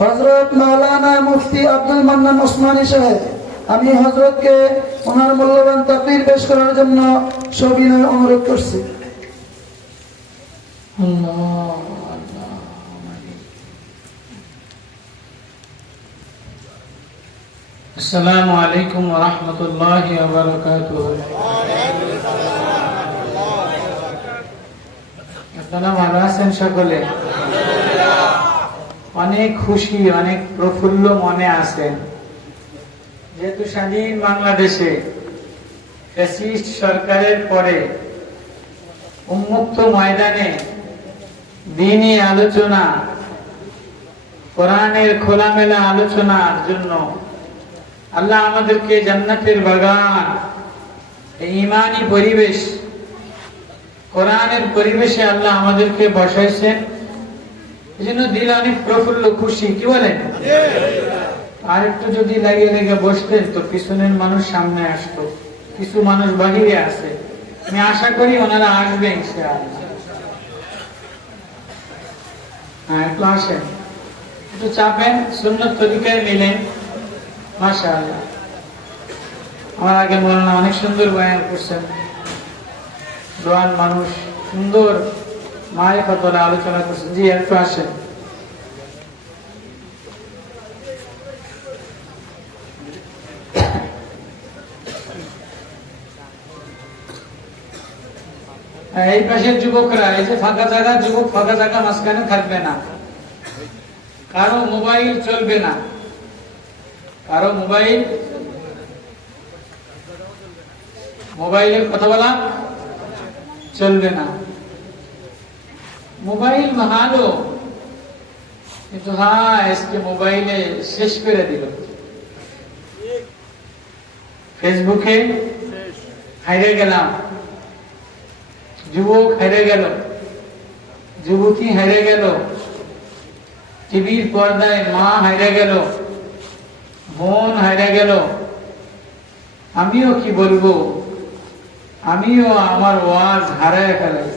হযরত মাওলানা মুফতি আব্দুল মান্নান ওসমানী সাহেব, আমি হযরতকে ওনার মূল্যবান তাকরীর পেশ করার জন্য সবিনয় অনুরোধ করছি। আসসালামু আলাইকুম ওয়া রাহমাতুল্লাহি ওয়া বারাকাতুহু। আপনারা ভালো আছেন সকলে? অনেক খুশি, অনেক প্রফুল্ল মনে আছেন, যেহেতু স্বাধীন বাংলাদেশে ফ্যাসিস্ট সরকারের পরে উন্মুক্ত ময়দানে দ্বীনি আলোচনা, কোরআনের খোলামেলা আলোচনার জন্য আল্লাহ আমাদেরকে জান্নাতের বাগান, ঈমানি পরিবেশ, কোরআনের পরিবেশে আল্লাহ আমাদেরকে বসাইছেন। এই জন্য দিল অনেক প্রফুল্ল, খুশি। কি বলেন? আর একটু যদি লাগিয়ে লেগে বসতেন তো পিছনের মানুষ সামনে আসতো, কিছু মানুষ বাহিরে আছে। আমি আশা করি ওনারা আসবে ইনশাআল্লাহ। হ্যাঁ, একটু আসেন, একটু চাপেন, সুন্নত তরিকায় মিলেন। মাশাআল্লাহ, আমার আগে মাওলানা অনেক সুন্দর বয়ান করছেন। জোয়ান মানুষ, সুন্দর মারিফাতুল আলোচনা করছেন। জি, একটু আসেন। এই পাশের যুবকরা, এই যে ফাঁকা জায়গা, যুবক ফাঁকা জায়গা মাঝখানে থাকবে না, কারো মোবাইল চলবে না, কারো মোবাইলের কথা বলা চলবে না। মোবাইল ভালো, কিন্তু হ্যাঁ, আজকে মোবাইলে শেষ করে দিল। ফেসবুকে হারিয়ে গেলাম, যুবক হেরে গেল, যুবতী হেরে গেল, টিভির পর্দায় মা হেরে গেল, বোন হেরে গেল। আমিও কি বলবো, আমিও আমার ওয়াজ হারায় ফেলাই।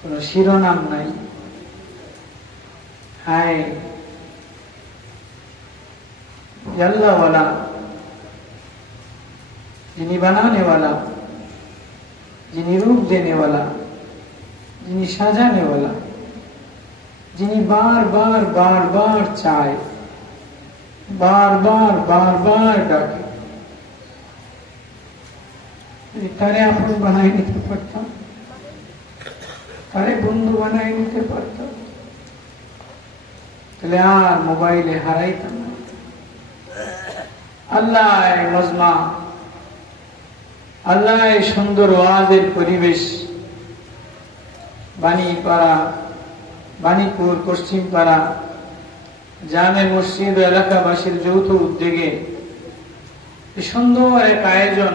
কোন শিরোনাম নাই। হায় আল্লাহওয়ালা, যিনি বানাने वाला, যিনি রূপ देने वाला, যিনি সাজাने वाला, যিনি বার বার বার বার চায়, বার বার বার বার ডাকে, তারে আপন বানাই নিতে পারতাম, তারে বন্ধু বানাই নিতে পারতাম, তাহলে আর মোবাইলে হারাইতাম না। আল্লাহ মজমা, আল্লাহ সুন্দর ওয়াজের পরিবেশ, বাণীপাড়া, বাণীপুর, পশ্চিম পাড়া জামে মসজিদ এলাকাবাসীর যৌথ উদ্যোগে সুন্দর এক আয়োজন।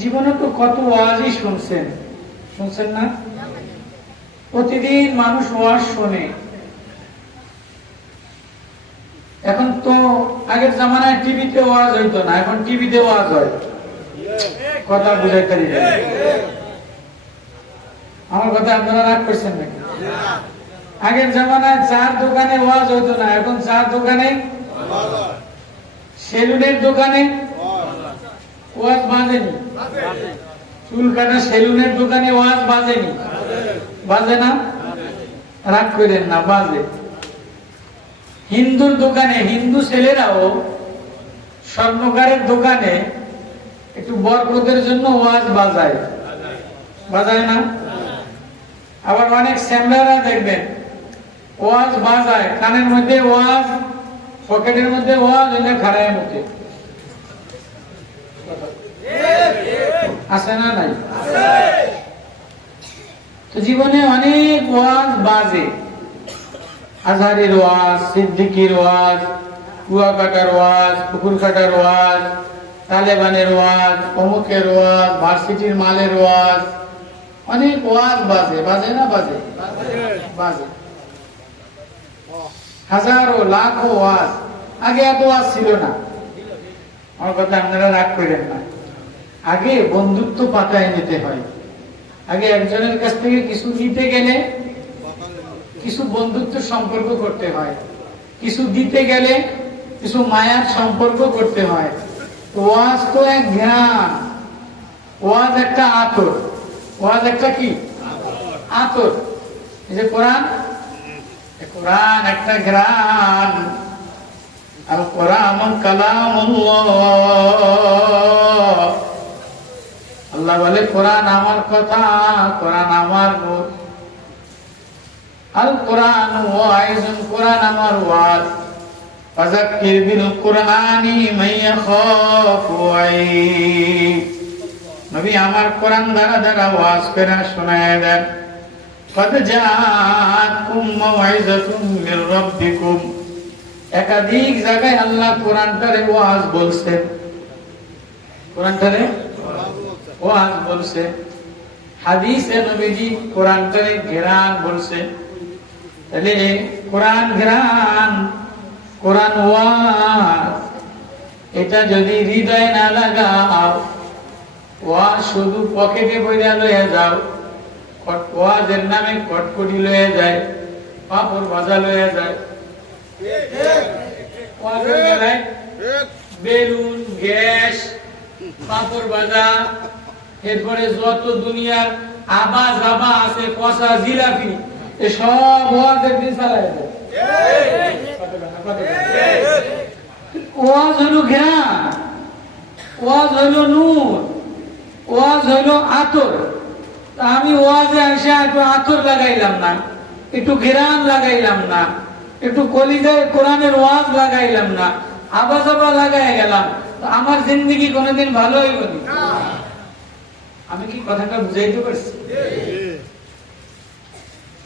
জীবনে তো কত ওয়াজই শুনছেন না? প্রতিদিন মানুষ ওয়াজ শোনে। এখন তো আগের জামানায় টিভিতে ওয়াজ হইতো না, এখন টিভিতে ওয়াজ হয়। কথা বুঝাইতে দিবেন? আমার কথা আপনারা রাগ করছেন নাকি? আগের জামানায় চার দোকানে ওয়াজ হইতো না, এখন চার দোকানে, সেলুনের দোকানে ওয়াজ বাজেনি, চুল কাটা সেলুনের দোকানে ওয়াজ বাজেনি, বাজে না? রাগ করেন না, বাজে। হিন্দুর দোকানে, হিন্দু ছেলেরাও স্বর্ণকারের দোকানে একটু বরকতের জন্য ওয়াজ বাজায়, বাজায় না? আবার অনেক স্যামরারা দেখবেন ওয়াজ বাজায়, কানের মধ্যে ওয়াজ, পকেটের মধ্যে ওয়াজ, এনে খাড়ায় মুখে। আছে না নাই? তো জীবনে অনেক ওয়াজ বাজে। আজহারের ওয়াজ, সিদ্দিকির ওয়াজ, কুয়াকাটার ওয়াজ, পুকুর কাটার ওয়াজ, তালেবানের ওয়াজ, অমুকের ওয়াজ, ভার্সিটির মালের ওয়াজ, অনেক ওয়াজ বাজে। বাজে না? বাজে, বাজে। হাজারো লাখো ওয়াজ। আগে এত ওয়াজ ছিল না। আমার কথা আপনারা রাগ করেন না। আগে বন্ধুত্ব পাতায় নিতে হয়, আগে একজনের কাছ থেকে কিছু নিতে গেলে কিছু বন্ধুত্ব সম্পর্ক করতে হয়, কিছু দিতে গেলে কিছু মায়ার সম্পর্ক করতে হয়। ওয়াজ তো এক জ্ঞান, ওয়াজ একটা আতর, ওয়াজ একটা কি আতর। এই যে কোরআন, কোরআন একটা ঘ্রাণ। আল কোরআন কালামুল্লাহ, আল্লাহ বলে কোরআন আমার কথা, কোরআন আমার নূর। আল কোরআন ওয়াইজুন, কোরআন আমার ওয়াজ। ফাযাক্কির বিল কুরআনি মান ইয়াখাফু ওয়াঈদ, নবী আমার কোরআন দ্বারা দ্বারা ওয়াজ করে শোনায় দেন। কদ জাআতকুম মাউইযাতুম মির রাব্বিকুম, একাধিক জায়গায় আল্লাহ কোরআনটারে ওয়াজ বলছে, কোরআনটারে ওয়াজ বলছে। হাদিসে নবীজি কোরআনটারে ঘেরান বলছে। তাহলে কোরআন ঘেরান, কোরআন ওয়াজ, এটা যদি হৃদয় না লাগাও, ওয়াজ শুধু পকেটে বইরা লয়ে যাও, ওয়াজের নামে কটকটি লয়ে যায়, পাপড় ভাজা লয়ে যায়, ওয়াজের মেলায় বেলুন, গ্যাস, পাপড় ভাজা, এরপরে যত দুনিয়ার আবা জাবা আছে, কষা জিলাপি, সব ওয়াজের দিন চালায় দেয়। ওয়াজ হলো জ্ঞান, ওয়াজ হলো নূর, ওয়াজ হলো আতর। আমি ওয়াজে এসে একটু আতর লাগাইলাম না, একটু ঘেরান লাগাইলাম না, একটু কলিজায় কোরআনের ওয়াজ লাগাইলাম না, আবা জাবা লাগাই গেলাম, আমার জিন্দেগি কোনোদিন ভালো হইব না। আমি কি কথাটা বুঝাইতে পারছি?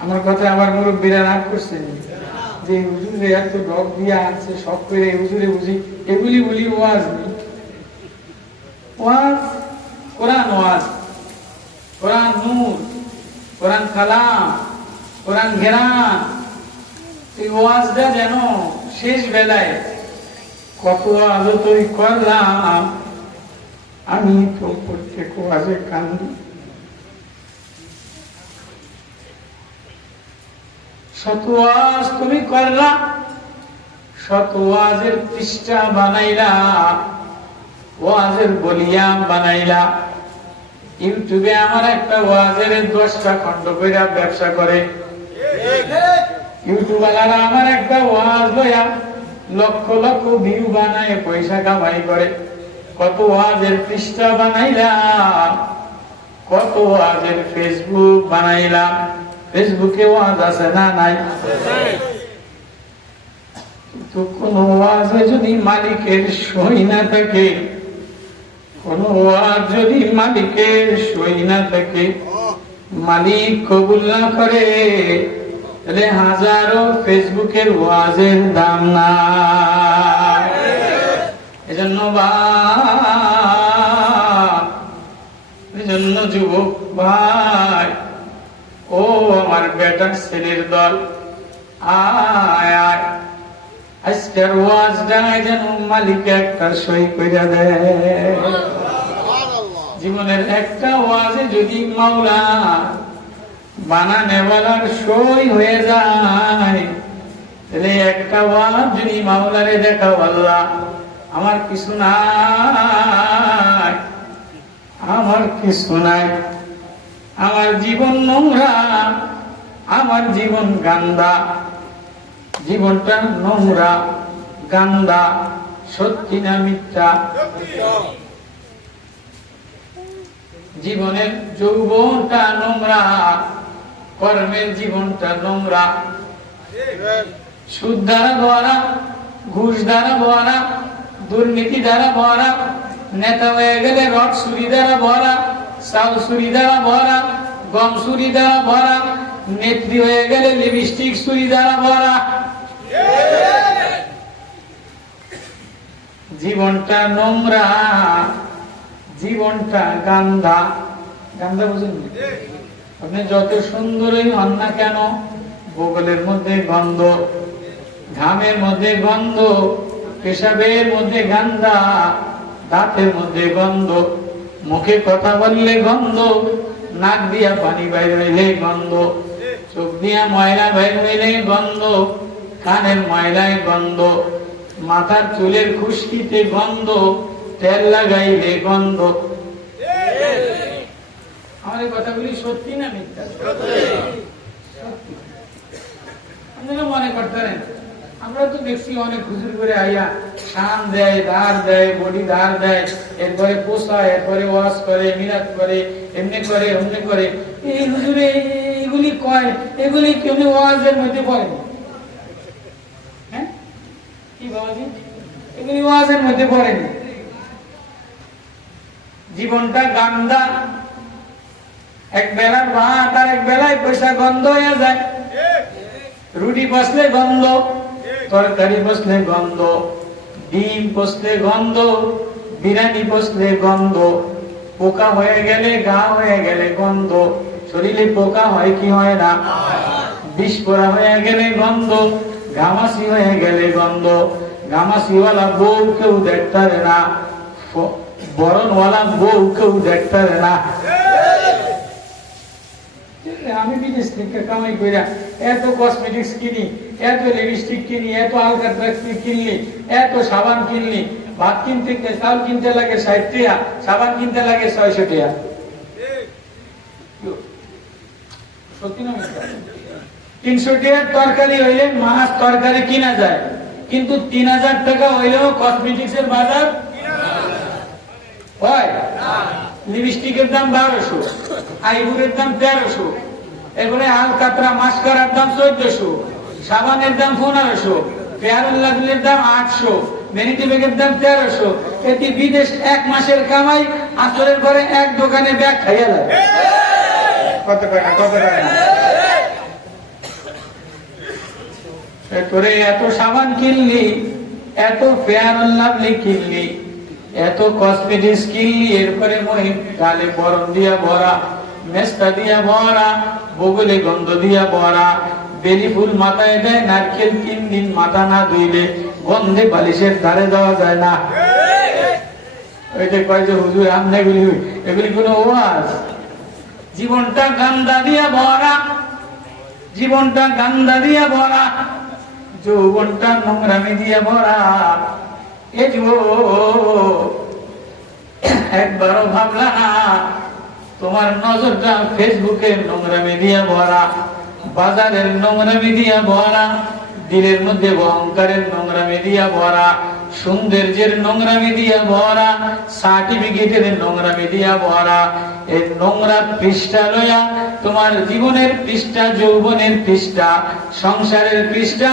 আমার কথা আমার মুরব্বীরা রাগ করছেন যে হুজুরে এত ডক দিয়া আনছে, সব করে হুজুরে বুঝি এগুলি বলি ওয়াজ নেই। ওয়াজ কোরআন, ওয়াজ কোরআন নূর, কোরআন কালাম, কোরআন ঘেরান। এই ওয়াজটা যেন শেষ বেলায় কত আলো তৈরি করলাম, আমি তো প্রত্যেক ওয়াজে কান্দি। শত ওয়াজ তুমি করলা, শত ওয়াজের পৃষ্ঠা বানাইলা, ওয়াজের বলিয়া বানাইলা। ইউটিউবে আমার একটা ওয়াজের 10টা খন্ড করে ব্যবসা করে, ইউটিউবালারা আমার একটা ওয়াজ লইয়া লক্ষ লক্ষ ভিউ বানায় পয়সা কামাই করে। কত ওয়াজের পৃষ্ঠা বানাইলাম, কত ওয়াজের ফেসবুক বানাইলাম। ফেসবুকে ওয়াজ আছে না নাই? তো কোন ওয়াজে যদি মালিকের সই না থাকে, কোন ওয়াজ যদি মালিকের সই না থাকে, মালিক কবুল না করে, তাহলে হাজারো ফেসবুকের ওয়াজের দাম না। এজন্য এজন্য যুবক ভাই, ও আমার বেটার ছেলের দল, আয় আয়, আজকের ওয়াজটা যেন মালিক একটা সই কইরা দেয়। জীবনের একটা ওয়াজে যদি মাওলা বানানেওয়ালার সই হয়ে যায়, তাহলে একটা ওয়াজ যদি মাওলারে দেখাও, আল্লাহ আমার কিছু নাই, আমার কিছু নাই, আমার জীবন নোংরা, আমার জীবন গান্দা, জীবনটা নোংরা গান্দা, সত্যি না মিথ্যা? জীবনের যৌবনটা নোংরা, কর্মের জীবনটা নোংরা, সুদ দ্বারা ভরা, ঘুষ দ্বারা ভরা, দুর্নীতি দ্বারা ভরা, নেতা হয়ে গেলে রড চুরি দ্বারা ভরা, চাল চুরি দ্বারা ভরা, গম চুরি দ্বারা ভরা, নেত্রী হয়ে গেলে লিপস্টিক চুরি দ্বারা ভরা। জীবনটা নোংরা, জীবনটা গান্ধা। গান্ধা বুঝেন? আপনি যত সুন্দরই হন না কেন, বগলের মধ্যে গন্ধ, ঘামের মধ্যে গন্ধ, পেশাবের মধ্যে গান্ধা, দাঁতের মধ্যে গন্ধ, মুখে কথা বললে গন্ধ, নাক দিয়া পানি বাইর হইলে গন্ধ, চোখ দিয়া ময়লা বাইর হইলে গন্ধ, কানের ময়লায় গন্ধ, মাথার চুলের খুশকিতে গন্ধ, তেল লাগাইলে গন্ধ। আমার এই কথাগুলি সত্যি না মিথ্যা? সত্যি। আপনারা মনে করতেন, আমরা তো দেখছি অনেক হুজুর করে আইয়া শান দেয়, ধার দেয়, বডি ধার দেয়, এরপরে পোষায়, এরপরে ওয়াজ করে, মিলাদ করে, এমনি করে, অমনি করে। এই হুজুরে এগুলি কয়, এগুলি কেউ ওয়াজের মধ্যে পড়ে না। হ্যাঁ, কি বাবাজি, এগুলি ওয়াজের মধ্যে পড়েনি। জীবনটা গান্দা, এক বেলার ভাত আর এক বেলায় পয়সা গন্ধ হয়ে যায়। রুটি বসলে গন্ধ, তরকারি বসলে গন্ধ, ডিম বসলে গন্ধ, বিরিয়ানি বসলে গন্ধ, পোকা হয়ে গেলে, গা হয়ে গেলে গন্ধ। শরীরে পোকা হয় কি হয় না? বিষ পোড়া হয়ে গেলে গন্ধ, ঘামাসি হয়ে গেলে গন্ধ। ঘামাসিওয়ালা বউ কেউ দেখতে না, বরণওয়ালা বউ কেউ দেখতে না। আমি বিদেশ থেকে কামাই কইরা এত কসমেটিক্স কিনি, এত লিপস্টিক কিনি, এত আলকাট্রাক্স কিনলি, এত সাবান কিনলি। ভাত কিনতে, চাউল কিনতে লাগে 60 টাকা, সাবান কিনতে লাগে 600 টাকা। সত্যি না মিথ্যা? 300 টাকার তরকারি হইলে মাছ তরকারি কিনা যায়, কিন্তু 3000 টাকা হইলেও কসমেটিক্স এর বাজার হয়। লিপস্টিকের দাম 1200, আইবুরের দাম 1300, এরপরে আলকাতরা মাস্কারার দাম 1400, সাবানের দাম 1500, ফেয়ার এন্ড লাভলির দাম 800, ভ্যানিটি ব্যাগের দাম 1300। এটি বিদেশ 1 মাসের কামাই, আসরের পরে এক দোকানে ব্যাগ খাইয়া লাগে। কত টাকা, কত টাকা? এরপরে এত সাবান কিনলি, এত ফেয়ার এন্ড লাভলি কিনলি, এত কসমেটিক্স কিনলি, এরপরে মহিম গালে বরণ দিয়া ভরা, মেস্তা দিয়া ভরা, বগলে গন্ধ দিয়া ভরা, বেলি ফুল মাথায় দেয়, নারকেল 3 দিন মাথা না ধুইলে গন্ধে বালিশের ধারে যাওয়া যায় না। ওইটা কয় যে হুজুর আমনে এগুলি কোন ওয়াজ? জীবনটা গান্দা দিয়া ভরা, জীবনটা গান্দা দিয়া ভরা, যৌবনটা নোংরামি দিয়া ভরা। এ একবারও ভাবলা না তোমার নজরটা ফেসবুকের নোংরামি দিয়া ভরা, বাজারের নোংরামি দিয়া ভরা, দিলের মধ্যে অহংকারের নোংরামি দিয়া ভরা, সৌন্দর্যের নোংরামি দিয়া ভরা, সার্টিফিকেটের নোংরামি দিয়া ভরা। এই নোংরা পৃষ্ঠা লইয়া তোমার জীবনের পৃষ্ঠা, যৌবনের পৃষ্ঠা, সংসারের পৃষ্ঠা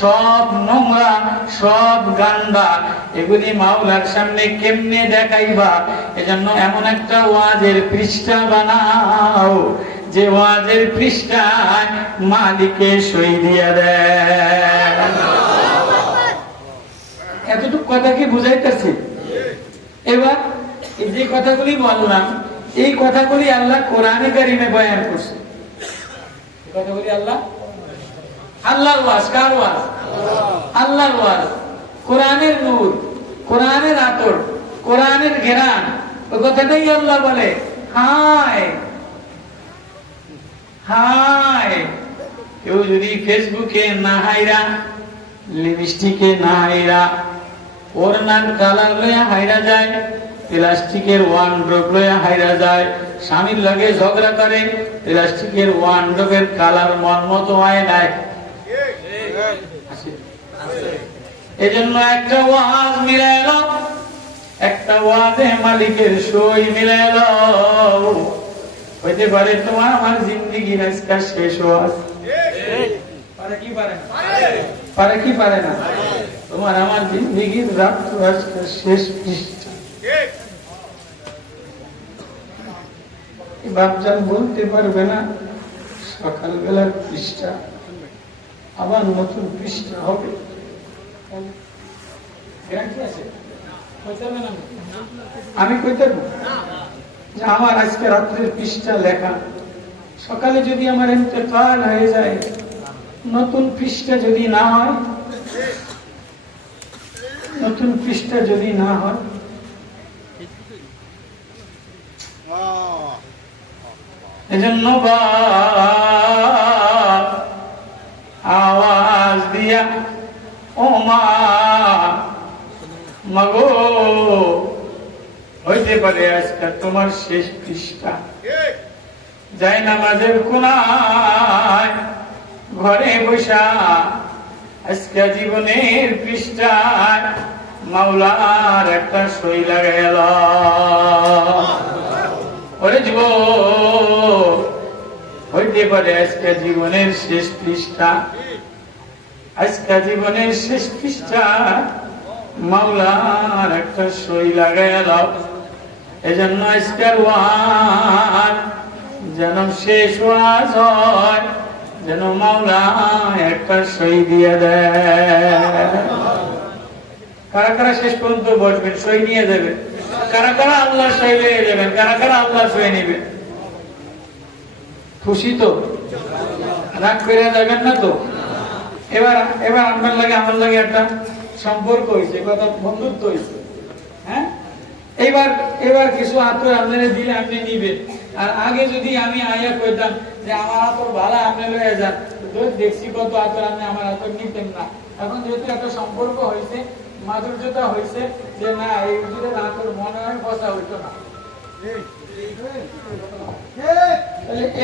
সব নোংরা, সব গান্দা। এগুলি মাওলার সামনে কেমনে দেখাইবা? এজন্য এমন একটা ওয়াজের পৃষ্ঠা বানাও যে ওয়াজের পৃষ্ঠায় মালিকে সই দিয়া দেয়। এতটুকু কথা কি বুঝাইতেছি? এবার যে কথাগুলি বললাম, এই কথাগুলি আল্লাহ কোরআনে কারিমে বয়ান করছে। কথাগুলি আল্লাহর ওয়াজ। কার ওয়াজ? আল্লাহর ওয়াজ। কোরআনের নূর, কোরআনের আতর, কোরআনের ঘেরান। ওই কথাটাই আল্লাহ বলে হায় হায়। কেউ যদি ফেসবুকে না হাইরা, লিপস্টিকে না হাইরা, ওড়নার কালার লইয়া হাইরা যায়, প্লাস্টিকের ওয়ানড্রপ লইয়া হাইরা যায়, স্বামীর লগে ঝগড়া করে, প্লাস্টিকের ওয়ানড্রপের কালার মন মতো হয় নাই। এজন্য একটা ওয়াজ মিলে এলো, একটা ওয়াজে মালিকের সই মিলে এলো। হইতে পারে তোমার আমার জিন্দিগি আজকে শেষ ওয়াজ। পারে কি পারে না? পারে কি পারে না? তোমার আমার জিন্দিগির রাত্র আজকে শেষ পৃষ্ঠা। বাপজান বলতে পারবে না সকালবেলার পৃষ্ঠা আবার নতুন পৃষ্ঠা হবে। আমি কইতে যে আমার আজকে রাত্রের পৃষ্ঠা লেখা, সকালে যদি আমার ইন্তেকাল হয়ে যায়, নতুন পৃষ্ঠা যদি না হয়, নতুন পৃষ্ঠা যদি না হয়, এজন্য বাপ আওয়াজ দিয়া ও মা, মাগো হইতে পারে আজকে তোমার শেষ পৃষ্ঠা। যাই নামাজের কোনায় ঘরে বসা আজকে জীবনের পৃষ্ঠায় মাওলার একটা সই লাগাই গেল। ওরে যুবক, হইতে পারে আজকে জীবনের শেষ পৃষ্ঠা, আজকে জীবনের শেষ পৃষ্ঠা মাওলার একটা সই লাগাই গেল। এজন্য আজকের ওয়াজ যেন শেষ ওয়াজ হয়, যেন মাওলা একটা সই দিয়ে দেয়। কারা কারা শেষ পর্যন্ত বসবেন, সই নিয়ে যাবেন? কারা কারা আল্লাহ সই নিয়ে যাবেন? কারা কারা আল্লাহ সই নেবেন? খুশি তো? রাগ করে যাবেন না তো? এবার এবার আপনার লাগে আমার লাগে একটা সম্পর্ক হয়েছে, কথা বন্ধুত্ব হয়েছে। হ্যাঁ, এবার এবার কিছু আতর আপনারা দিলে আপনি নিবেন। আর আগে যদি আমি আয়া কইতাম যে আমার আতর ভালো, আপনি লয়ে যান, দেখছি কত আতর, আপনি আমার আতর নিতেন না। এখন যেহেতু একটা সম্পর্ক হয়েছে, মাধুর্যতা হয়েছে, যে না এই হুজুরের আতর মনে হয় কথা হইতো না।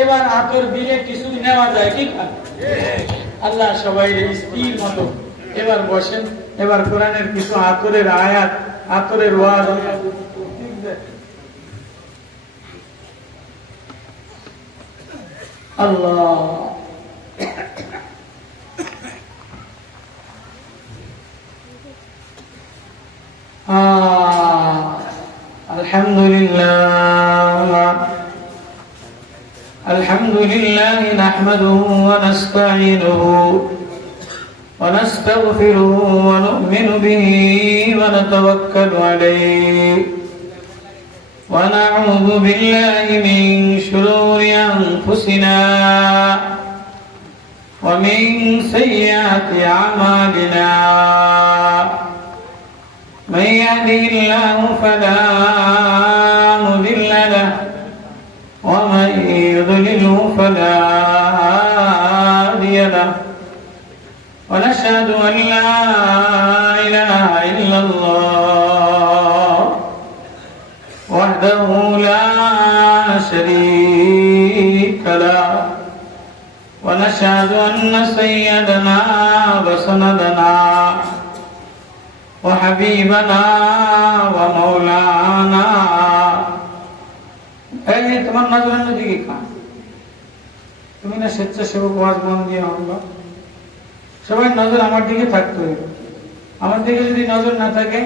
এবার আতর দিলে কিছু নেওয়া যায়, ঠিক না? আল্লাহ সবাই স্থির মতো এবার বসেন। এবার কোরআনের কিছু আতরের আয়াত, আতরের ওয়াজ আল্লাহ। আলহামদুলিল্লাহ আলহামদুলিল্লাহ নাহমাদুহু ওয়া নাস্তাঈনুহু ওয়া নাস্তাগফিরুহু ওয়া নু'মিনু বিহি ওয়া নাতাওয়াক্কালু আলাইহি ওয়া না'উযু বিল্লাহি মিন শুরুরি আনফুসিনা ওয়া মিন সাইয়্যাতি আ'মালিনা। من يهده الله فلا مضل له ومن يضلله فلا هادي له ونشهد أن لا إله إلا الله وحده لا شريك له ونشهد أن سيدنا وسندنا وحبيبنا ومولانا এই তোমার নজরের দিকে কান, তুমি না স্বেচ্ছাসেবক ওয়াজ মন দিয়ে আমরা সবাই নজর আমার দিকে থাকতে হবে। আমার দিকে যদি নজর না থাকে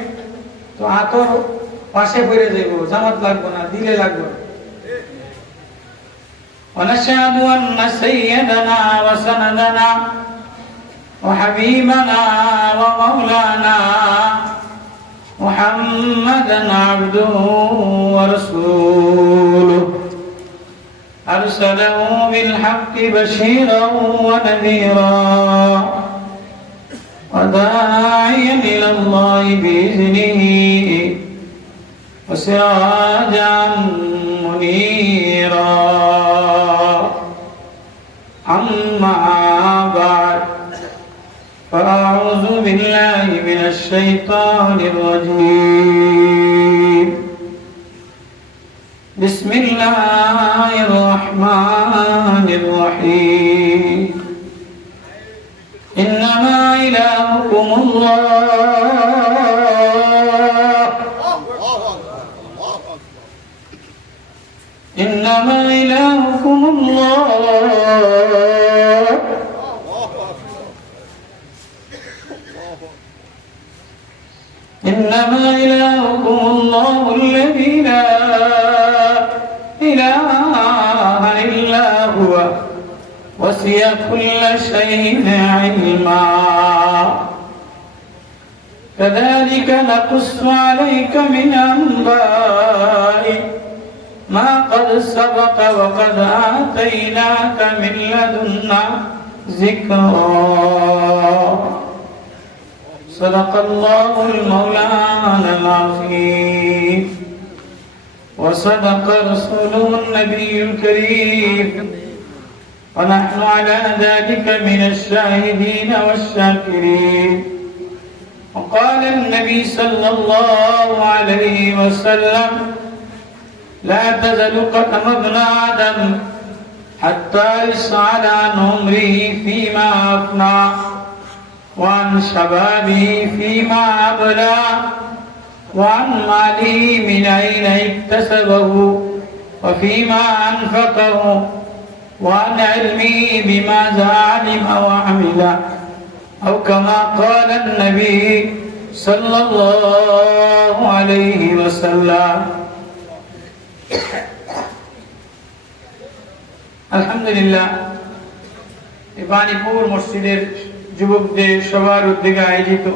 তো আতর পাশে পড়ে যাইব, জামাত লাগবো না, দিলে লাগবে। ونشهد أن سيدنا وسندنا وحبيبنا ومولانا محمدا عبده ورسوله أرسله بالحق بشيرا ونذيرا وداعيا إلى الله بإذنه وسراجا منيرا. أما بعد فأعوذ بالله من الشيطان الرجيم. بسم الله الرحمن الرحيم. إنما إلهكم الله إنما إلهكم الله إنما إلهكم الله الذي لا إله إلا هو وسع كل شيء علما. كذلك نقص عليك من أنباء ما قد سبق وقد آتيناك من لدنا ذكرا. صدق الله المولانا العظيم وصدق رسوله النبي الكريم ونحن على ذلك من الشاهدين والشاكرين وقال النبي صلى الله عليه وسلم لا تزل قدم ابن آدم حتى يسأل عن عمره فيما أفنى وعن شبابه فيما أبلى وعن ماله من أين اكتسبه وفيما أنفقه وعن علمه بماذا علم وعمل أو كما قال النبي صلى الله عليه وسلم আলহামদুলিল্লাহ বাণীপুর মসজিদের যুবকদের সবার উদ্যোগে আয়োজিত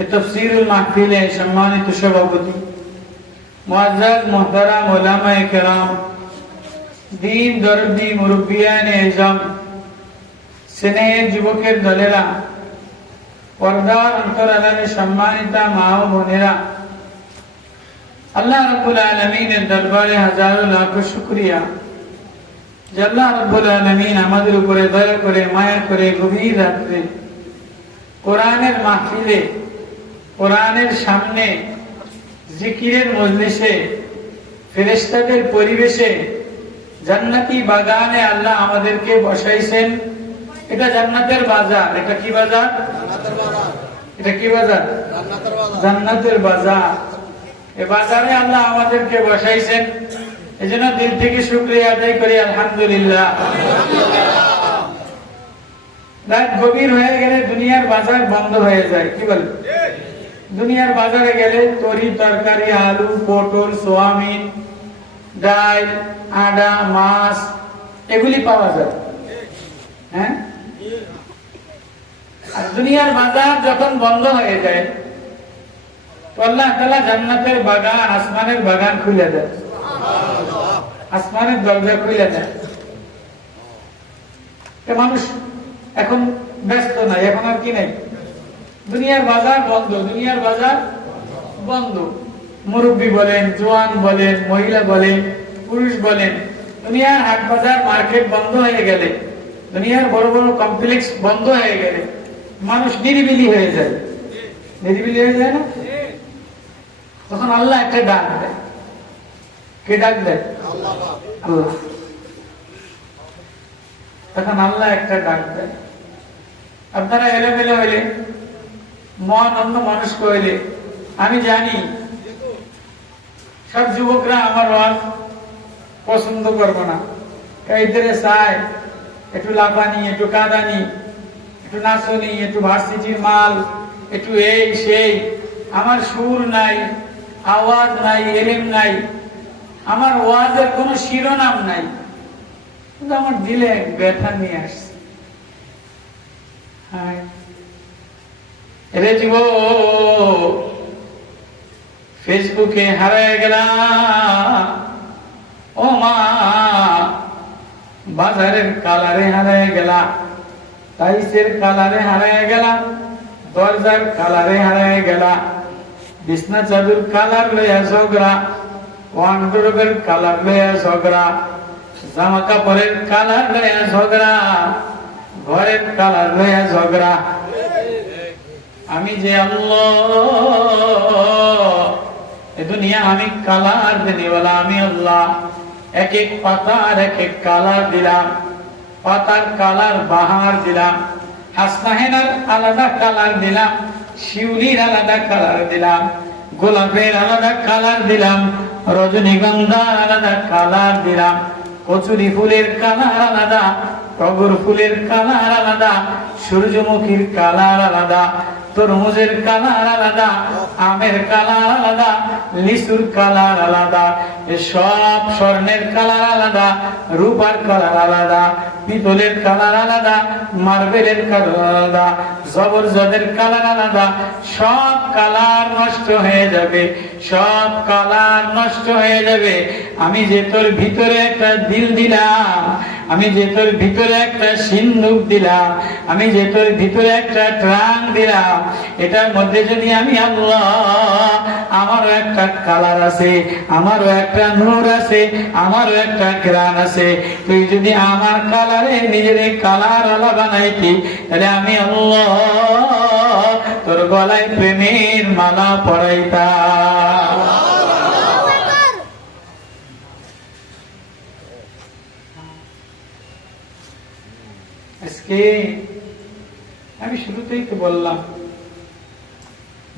এই তাফসীরুল মাহফিলে সম্মানিত সভাপতি মুআজ্জাজ মুহতারাম উলামায়ে কেরাম দ্বীন দরদি মুরব্বিয়ানে ইজাম স্নেহের যুবকের দলেরা পর্দার অন্তরালে সম্মানিতা মা ও বোনেরা আল্লাহ রাব্বুল আলামিনের দরবারে হাজারো লাখ শুকরিয়া যে আল্লাহ রাব্বুল আলামিন আমাদের উপরে দয়া করে মায়া করে গভীর রাত্রে কোরআনের মাহফিলে কোরআনের সামনে জিকিরের মজলিসে ফেরেশতাদের পরিবেশে জান্নাতি বাগানে আল্লাহ আমাদেরকে বসাইছেন। এটা জান্নাতের বাজার। এটা কি বাজার? এটা কি বাজার? জান্নাতের বাজার। এই বাজারে আল্লাহ আমাদেরকে বসাইছেন, এজন্য দিল থেকে শুকরিয়া আদায় করি আলহামদুলিল্লাহ। রাত গভীর হয়ে গেলে দুনিয়ার বাজার বন্ধ হয়ে যায়, কি বল? দুনিয়ার বাজারে গেলে তরি তরকারি, আলু, পটল, সোয়াবিন, ডাল, আটা, মাছ এগুলি পাওয়া যায়। হ্যাঁ, আর দুনিয়ার বাজার যখন বন্ধ হয়ে যায় তো আল্লাহ তাআলা জান্নাতের বাগান, আসমানের বাগান খুলে দেয়, আসমানের দরজা খুলে দেয়। মানুষ এখন ব্যস্ত নাই, এখন আর কি নাই, দুনিয়ার বাজার বন্ধ, দুনিয়ার বাজার বন্ধ। মুরব্বী বলেন, জওয়ান বলেন, মহিলা বলেন, পুরুষ বলেন, দুনিয়ার হাট বাজার মার্কেট বন্ধ হয়ে গেলে, দুনিয়ার বড় বড় কমপ্লেক্স বন্ধ হয়ে গেলে মানুষ নিরিবিলি হয়ে যায়। নিরিবিলি হয়ে যায় না? তখন আল্লাহ একটা ডাক দেয়। কে ডাক দেয়? আল্লাহ। তখন আল্লাহ একটা ডাক দেয়। আপনারা এলোমেলো হইলে, মন অন্য মানুষ কইলে, আমি জানি সব যুবকরা আমার ওয়াজ পছন্দ করবো না, এদের চায় একটু লাফানি, একটু কাঁদানি, একটু নাচনি, একটু ভার্সিটির মাল, একটু এই সেই। আমার সুর নাই, আওয়াজ নাই, এলেম নাই, আমার ওয়াজের কোনো শিরোনাম নাই, কিন্তু আমার দিলে ব্যথা নিয়ে আসছে। রে যুবক, ফেসবুকে হারায় গেলাম, ও মা বাজারের কালারে হারায় গেলাম, টাইসের কালারে হারায় গেলাম, দরজার কালারে হারায় গেলাম, বিছনা চাদর কালার লইয়া ঝগড়া, ওয়ান্ড্রোবের কালার লইয়া ঝগড়া, জামা কাপড়ের কালার লইয়া ঝগড়া, ঘরের কালার লইয়া ঝগড়া। আমি যে আল্লাহ, এ দুনিয়া আমি কালার দেনেওয়ালা, আমি আল্লাহ। এক এক পাতার এক এক কালার দিলাম, পাতার কালার বাহার দিলাম, হাসনাহেনার আলাদা কালার দিলাম, শিউলির আলাদা কালার দিলাম, গোলাপের আলাদা কালার দিলাম, রজনীগন্ধার আলাদা কালার দিলাম, কচুরি ফুলের কালার আলাদা, টগর ফুলের কালার আলাদা, সূর্যমুখীর কালার আলাদা, তরমুজের কালার আলাদা, আমের কালার আলাদা, লিচুর কালার আলাদা, সব স্বর্ণের কালার আলাদা, রূপার কালার আলাদা, পিতলের কালার আলাদা, মার্বেলের কালার আলাদা, জবর জদের কালার আলাদা, সব কালার নষ্ট হয়ে যাবে, সব কালার নষ্ট হয়ে যাবে। আমি যে তোর ভিতরে একটা দিল দিলাম, আমি যে তোর ভিতরে একটা সিন্ধুক দিলাম, আমি যে তোর ভিতরে একটা ট্রাং দিলাম, এটার মধ্যে যদি আমি আল্লাহ, আমারও একটা কালার আছে, আমারও একটা নূর আছে, আমারও একটা ঘ্রাণ আছে, তুই যদি আমার কালারে নিজের কালার আলা বানাইতি, তাহলে আমি আল্লাহ তোর গলায় প্রেমের মালা পরাইতাম। আজকে আমি শুরুতেই তো বললাম,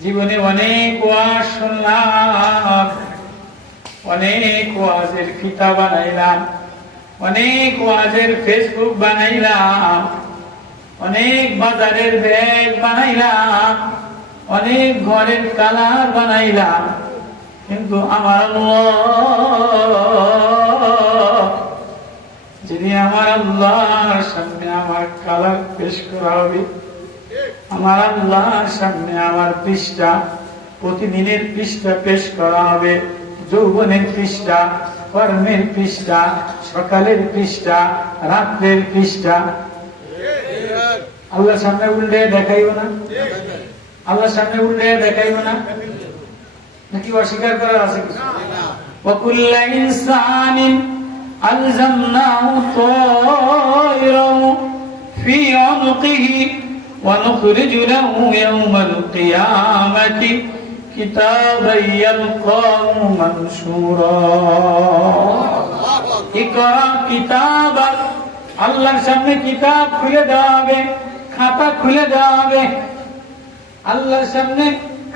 জীবনে অনেক ওয়াজ শুনলাম, অনেক ওয়াজের ফিতা বানাইলাম, অনেক ওয়াজের ফেসবুক বানাইলাম, অনেক বাজারের ব্যাগ বানাইলাম, অনেক ঘরের কালার বানাইলাম, কিন্তু আমার আল্লাহ, যদি আমার আল্লাহর সামনে আমার কালার পেশ করা হবে, আমার আল্লাহর সামনে আমার পৃষ্ঠা, প্রতিদিনের পৃষ্ঠা পেশ করা হবে, যৌবনের পৃষ্ঠা, কর্মের পৃষ্ঠা, সকালের পৃষ্ঠা, রাত্রের পৃষ্ঠা, আল্লাহর সামনে উল্টে দেখাইব না? আল্লাহর সামনে উল্টে দেখাইব না? নাকি অস্বীকার করার আছে কিছু? وَكُلَّ إِنسَانٍ أَلْزَمْنَاهُ طَائِرَهُ فِي عُنُقِهِ وَنُخْرِجُ لَهُ يَوْمَ الْقِيَامَةِ كِتَابًا يَلْقَاهُ مَنشُورًا اقرأ كتابك, আল্লাহর সামনে কিতাব খুলে দেওয়া হবে, খাতা খুলে দেওয়া হবে, আল্লাহর সামনে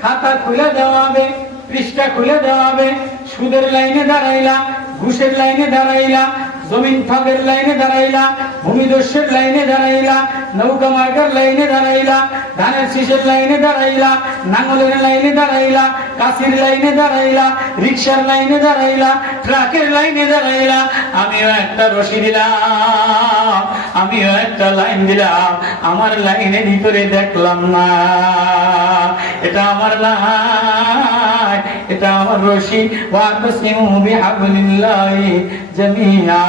খাতা খুলে দেওয়া হবে, পৃষ্ঠা খুলে দেওয়া হবে। সুদের লাইনে দাঁড়াইলা, ঘুষের লাইনে দাঁড়াইলা, জমিন ফাঁকের লাইনে দাঁড়াইলা, ভূমিদস্যের লাইনে দাঁড়াইলা, নৌকা মার্কার লাইনে দাঁড়াইলা, ধানের শীষের লাইনে দাঁড়াইলা, নাঙ্গলের লাইনে দাঁড়াইলা, কাশির লাইনে দাঁড়াইলা, রিক্সার লাইনে দাঁড়াইলা, ট্রাকের লাইনে দাঁড়াইলা। আমিও একটা রশি দিলাম, আমিও একটা লাইন দিলাম, আমার লাইনের ভিতরে দেখলাম না এটা আমার লাইন, এটা আমার রশি। ওয়াতাসিমু বিহাবলিল্লাহি জামিআ,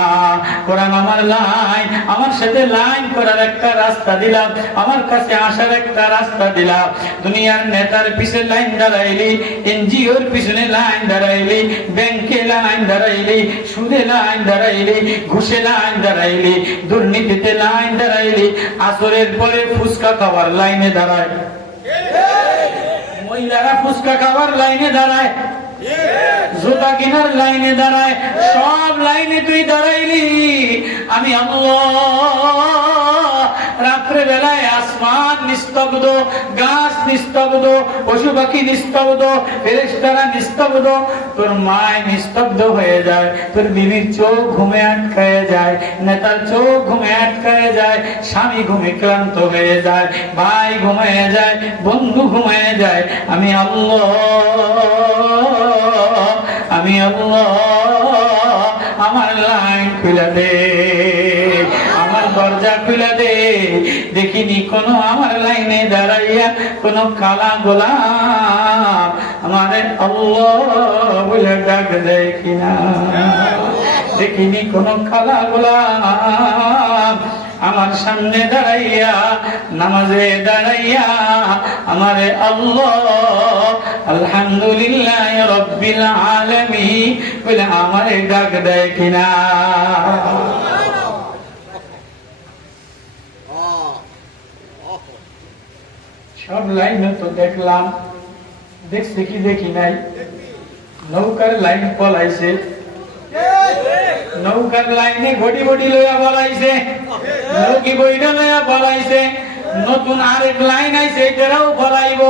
কোরআন আমার লাইন, আমার সাথে লাইন করার একটা রাস্তা দিলাম, আমার কাছে আসার একটা রাস্তা দিলাম। দুনিয়ার নেতার পিছনে লাইন দাঁড়াইলি, এনজিওর পিছনে লাইন দাঁড়াইলি, ব্যাংকে লাইন দাঁড়াইলি, সুদে লাইন দাঁড়াইলি, ঘুষে লাইন দাঁড়াইলি, দুর্নীতিতে লাইন দাঁড়াইলি, আসরের পরে ফুচকা খাওয়ার লাইনে দাঁড়ায়, মহিলারা ফুচকা খাওয়ার লাইনে দাঁড়ায়, জুতা কেনার লাইনে দাঁড়ায়, সব লাইনে তুই দাঁড়াইলি। আমি আল্লাহ রাত্রে বেলায় আসমান নিস্তব্ধ, গাছ নিস্তব্ধ, পশু পাখি নিস্তব্ধ, ফেরেশতারা নিস্তব্ধ, তোর মায় নিস্তব্ধ হয়ে যায়, তোর বিবির চোখ ঘুমে আটকায় যায়, নেতার চোখ ঘুমে আটকায় যায়, স্বামী ঘুমে ক্লান্ত হয়ে যায়, ভাই ঘুমিয়ে যায়, বন্ধু ঘুমিয়ে যায়। আমি আল্লাহ, আমি আল্লাহ, আমার লাইন খুলে দে, আমার দরজা খুলে দে। দেখিনি কোনো আমার লাইনে দাঁড়াইয়া কোনো কালা গোলাম আমার আল্লাহ বলে ডাক দেয় কিনা, দেখিনি কোনো কালা গোলাম আমার সামনে দাঁড়াইয়া, নামাজে দাঁড়াইয়া আমারে আল্লাহ আলহামদুলিল্লাহ রাব্বিল আলামিন বলে আমারে ডাক দেয় কিনা। সব লাইন তো দেখলাম, দেখছি কি দেখি নাই? নৌকার লাইন পলাইছে, নৌকার লাইনে ঘটি ঘটি লইয়া বলাইছে, নৌকি বইটা লইয়া বলাইছে। নতুন আরেক লাইন আইছে, এটারাও ফলাইব,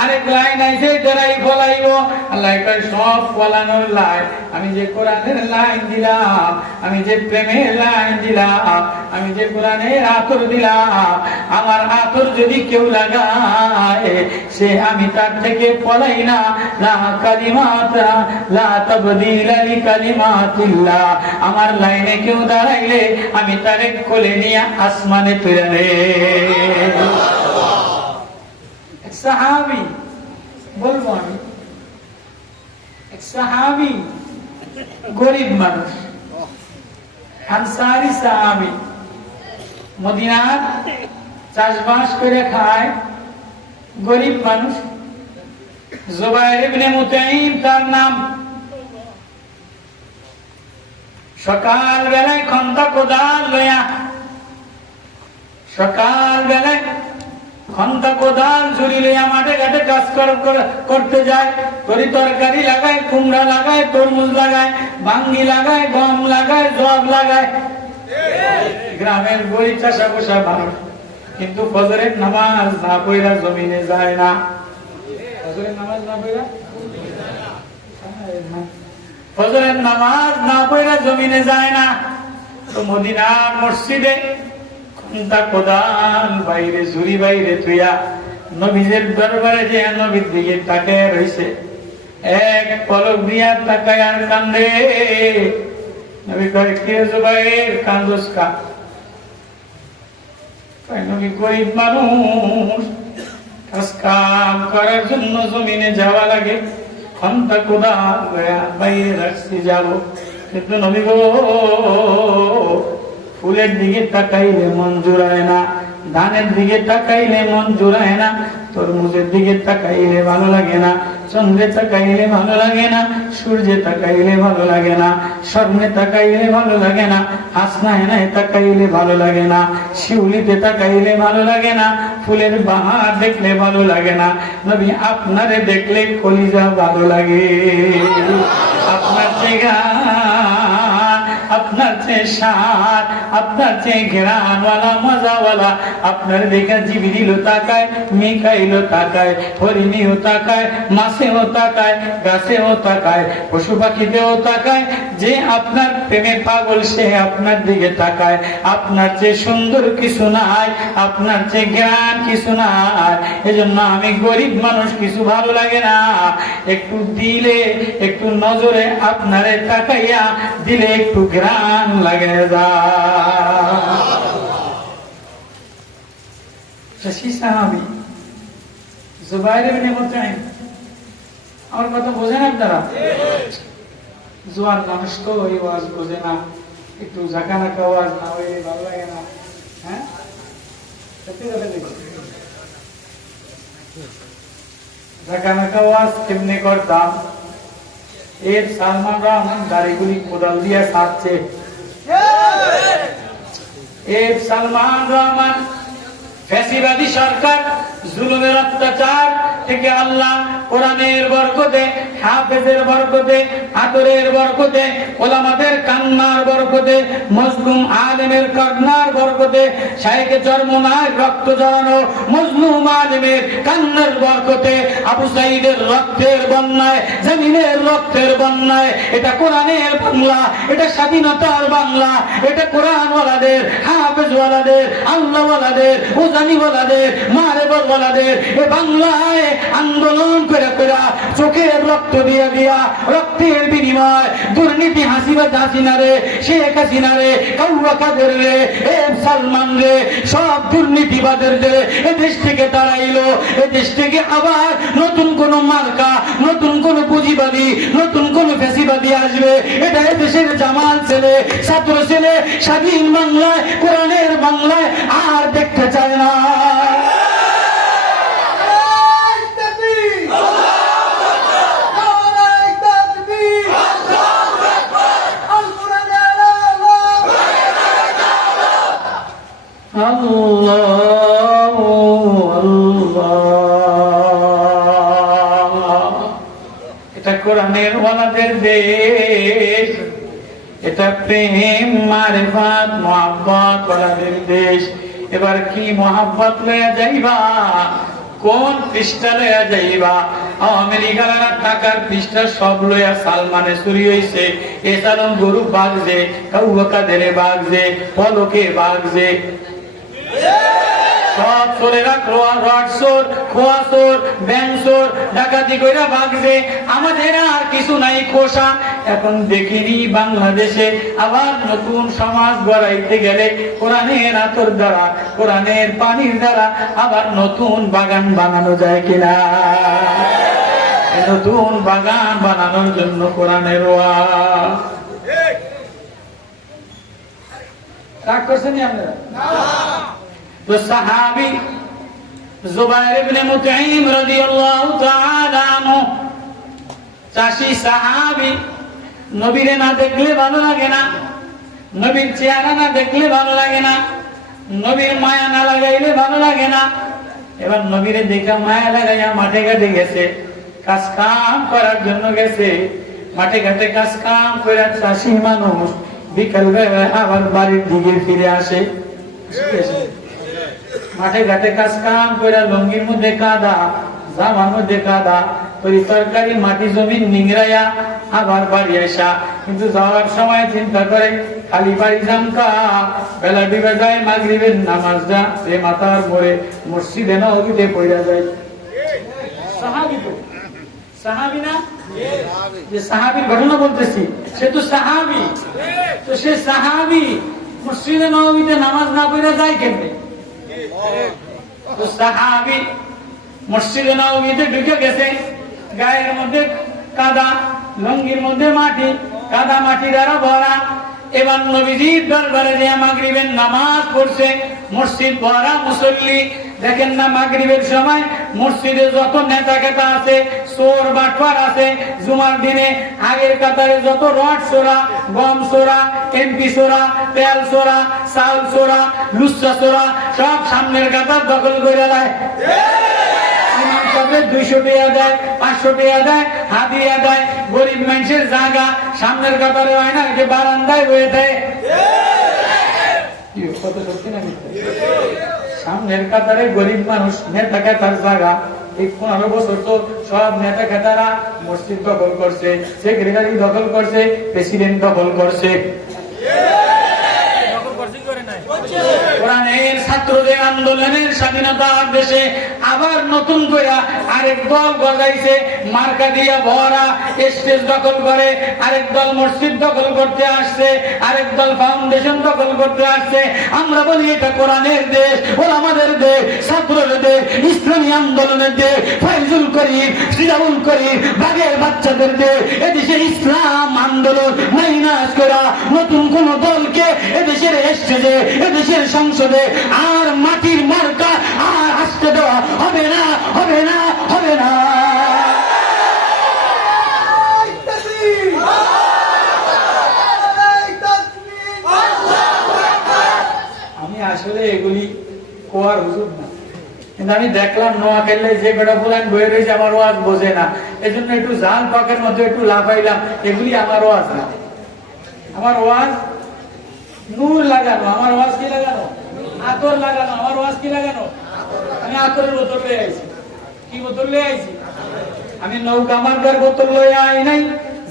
আরেক লাইন আইছে, এটারাই ফলাইব। আল্লাহ কয় সব ফলানোর লাইন, আমি যে কোরআনের লাইন দিলাম, আমি যে প্রেমের লাইন দিলাম, আমি যে কোরআনের আতর দিলাম, আমার আতর যদি কেউ লাগায় সে আমি তার থেকে ফলাই না। লা কালিমাতা লা তাবদীলা লিকালিমাতিল্লাহ, আমার লাইনে কেউ দাঁড়াইলে আমি তারে কোলে নিয়ে আসমানে তুলে নেই। সাহাবী, বলবো আমি, এক সাহাবী, গরিব মানুষ, আনসারি সাহাবী, মদিনার চাষবাস করে খায়, গরিব মানুষ, জুবাইর ইবনে মুতাইম তার নাম। সকাল বেলায় খন্তা কোদাল লয়া, সকাল বেলায় খন্তা কোদাল ঝুড়ি লইয়া মাঠে ঘাটে কাজ করতে যায়। তরি তরকারি লাগায়, কুমড়া লাগায়, তরমুজ লাগায়, ভাঙ্গি লাগায়, গম লাগায়, জব লাগায়। গ্রামের গরিব চাষা বসা মানুষ, কিন্তু ফজরের নামাজ না পড়া জমিনে যায় না। ফজরের নামাজ না পড়া, ফজরের নামাজ না পড়া জমিনে যায় না। তো মদিনার মসজিদে খন্তা কোদাল বাইরে, ঝুড়ি বাইরে থুইয়া নবীজের দরবারে যে নবীর দিকে তাকায় রইছে, এক পলক দিয়া তাকায় আর কান্দে। নবী কয়, কে জুবাইর কান্দোস কা? নবী গরিব মানুষ, কাজ কাম করার জন্য জমিনে যাওয়া লাগে, খন্তা কোদাল বাইরে রাখছি যাব, কিন্তু নবী গো ফুলের দিকে তাকাইলে মন জুড়ায় না, ধানের দিকে তাকাইলে মন জুড়ায় না, তরমুজের দিকে তাকাইলে ভালো লাগে না, চন্দ্রে তাকাইলে ভালো লাগে না, সূর্যে তাকাইলে ভালো লাগে না, স্বর্ণে তাকাইলে ভালো লাগে না, হাসনায় নাই তাকাইলে ভালো লাগে না, শিউলিতে তাকাইলে ভালো লাগে না, ফুলের বাহার দেখলে ভালো লাগে না। নবী আপনারে দেখলে কলিজা ভালো লাগে। আপনার জায়গা, আপনার চেয়ে স্বাদ, আপনার চেয়ে ঘেরানওয়ালা, মজাওয়ালা, আপনার দেখে জিবরিলও তাকায়, মিকাইলও তাকায়, হরিণীও তাকায়, মাছেও তাকায়, গাছেও তাকায়, পশু পাখিতেও তাকায়। যে আপনার প্রেমে পাগল সে আপনার দিকে তাকায়। আপনার চেয়ে সুন্দর কিছু নাই, আপনার চেয়ে জ্ঞান কিছু নাই। এজন্য আমি গরিব মানুষ, কিছু ভালো লাগে না, একটু দিলে, একটু নজরে আপনারে তাকাইয়া দিলে একটু ঘ্রাণ লাগে যা। সাহাবী জুবাইর ইবনে মুতাইম, আমার কথা বোঝেন আপনারা? জোয়ান মানুষ তো এই ওয়াজ বোঝে না, একটু ঝাঁকানাকা ওয়াজ না হয়ে ভালো লাগে না। হ্যাঁ, সত্যি কথা দেখি, ঝাঁকানাকা ওয়াজ কেমনে করতাম? এর সালমানরা দাড়িগুলি কোদাল দিয়া ছাড়ছে। এর সালমান রহমান ফ্যাসিবাদী সরকার, জুলুমের অত্যাচার থেকে আল্লাহ কোরআনের বরকতে, হাফেজের বরকতে, আতরের বরকতে, ওলামাদের কান্নার বরকতে, মজলুম আলেমের কান্নার বরকতে, শাইখে চরমনার রক্ত ঝরানো মজলুম আলেমের কান্নার বরকতে, আবু সাঈদের রক্তের বন্যায়, জমিনের রক্তের বন্যায়, এটা কোরআনের বাংলা, এটা স্বাধীনতার বাংলা, এটা কোরআনওয়ালাদের, হাফেজওয়ালাদের, আল্লাহওয়ালাদের, ওলাদের, মারেবতওয়ালাদের এ বাংলায় আন্দোলন করে চোখের রক্ত দিয়া দিয়া, রক্তের বিনিময় দুর্নীতি হাসিনা রে, শেখ হাসিনা রে, কাউয়া কাদের রে, এ সালমান রে, সব দুর্নীতিবাদের এ দেশ থেকে তাড়াইলো। এ দেশ থেকে আবার নতুন কোন মার্কা, নতুন কোন পুঁজিবাদী, নতুন কোন ফ্যাসিবাদী আসবে। এটা এ দেশের জামাল ছেলে, ছাত্র ছেলে স্বাধীন বাংলায়, কোরআনের বাংলায় আর দেখতে চায় না। আল্লাহ আল্লাহ, এটা কোরআনের ওয়ালাদের দেশ, এটা প্রেম, মারিফাত, মুহাব্বত ওয়ালাদের দেশ। এবার কি মুহাব্বত লয়া যাইবা? কোন পৃষ্ঠা লয়া যাইবা? আওয়ামী লীগের টাকার পৃষ্ঠা সব লয়া সালমানে চুরি হইছে। এ সালন গরু বাগছে, কাউয়া কাদের বাগছে, পলকে বাগছে, সব চোরেরা রড চোর, খোয়া চোর, ব্যাংক চোর, ডাকাতি কইরা ভাগছে। আমাদের আর কিছু নাই, খোসা এখন দেখিনি বাংলাদেশে আবার নতুন সমাজ গড়াইতে গেলে কোরআনের আতর দ্বারা, কোরআনের পানির দ্বারা আবার নতুন বাগান বানানো যায় কিনা? নতুন বাগান বানানোর জন্য কোরআনের ওয়াজ। রাগ করছেন আপনারা? তো সাহাবী জুবাইর ইবনে মুতঈম রাদিয়াল্লাহু তাআলা আনহু, চাষী সাহাবী, নবীরে না দেখলে ভালো লাগে না, নবীর চেহারা না দেখলে ভালো লাগে না, নবীর মায়া না লাগাইলে ভালো লাগে না। এবার নবীরে দেখা মায়া লাগাইয়া মাঠে ঘাটে গেছে, কাজ কাম করার জন্য গেছে। মাঠে ঘাটে কাজ কাম করে চাষী মানুষ বিকাল বেলা আবার বাড়ির দিকে ফিরে আসে। মাঠে ঘাটে কাজ কাম করে লঙ্গির মধ্যে কাদা, জামার মধ্যে কাদা, তরকারি মাটি জমিন নিংড়াইয়া আবার বাড়ি আসা। কিন্তু যাওয়ার সময় চিন্তা করে খালি বাড়ি জামকা, বেলা ডুবে যায়, মাগরিবের নামাজ যা সে মাথার পরে মসজিদে নববীতে পড়া যায়। সাহাবী তো সাহাবী না, যে সাহাবীর ঘটনা বলতেছি সে তো সাহাবী। তো সে সাহাবী মসজিদে নববীতে নামাজ না পড়া যায় কেমনে? তো সাহাবী মসজিদে নববীতে ঢুকে গেছে, গায়ের মধ্যে কাদা, লঙ্গির মধ্যে মাটি, কাদা মাটি দ্বারা ভরা। এবার নবীজির দরবারে যে মাগরিবের নামাজ পড়ছে, মসজিদ ভরা মুসল্লি। দেখেন না মাগরিবের সময় মসজিদে যত নেতা কেতা আছে, চোর বাটপার আছে, জুমার দিনে আগের কাতারে যত রড চোরা, গম চোরা, এমপি চোরা, তেল চোরা, চাউল চোরা, লুচ্চা চোরা সব সামনের কাতার দখল করে দেয়। 200 টাকা দেয়, 500 টাকা দেয়, হাদিয়া দেয়। গরিব মানুষের জায়গা সামনের কাতারে হয় না, যে বারান্দায় বয়ে দেয়। কত সত্যি না? সামনের কাতারে গরিব মানুষ, নেতা খেতার জায়গা। এই 15 বছর তো সব নেতা খেতারা মসজিদ দখল করছে, সেক্রেটারি দখল করছে, প্রেসিডেন্ট দখল করছে। কোরআনের ছাত্রদের আন্দোলনের স্বাধীনতার দেশে আবার নতুন করে আরেক দল গজাইছে, মার্কা দিয়া ভরা, স্টেজ দখল করে, আরেক দল মসজিদ দখল করতে আসছে, আরেক দল ফাউন্ডেশন দখল করতে আসছে। আমরা বলি এটা কোরআনের দেশ, ওলামাদের দেশ, ছাত্রদের দেশ, ইসলামী আন্দোলনের দেশ, ফাইজুল করিম, সিরাউল করিম, বাগের বাচ্চাদের দেশ। এদেশে ইসলাম আন্দোলন মাইনাস করা নতুন কোন দলকে এদেশের স্টেজে, এদেশের সংসদে আর মাটির মার্কা আর আসতে দেওয়া হবে না, হবে না, হবে না। আমি আসলে এগুলি কোয়ার হুজুর না, কিন্তু আমি দেখলাম নোয়াখালী যে বেটা ফুলান বয়ে রয়েছে আমার ওয়াজ বোঝে না, এই জন্য একটু জাল পাকের মধ্যে একটু লাফাইলাম। এগুলি আমার ওয়াজ না, আমার ওয়াজ নূর লাগানো। আমার ওয়াজ কি লাগানো? আতর লাগানো। আমার ওয়াজ কি লাগানো? আমি আতরের বোতল লয়ে আইছি। কি বোতল লয়ে আইছি? আমি নৌকা মার্কার বোতল লয়ে আই নাই,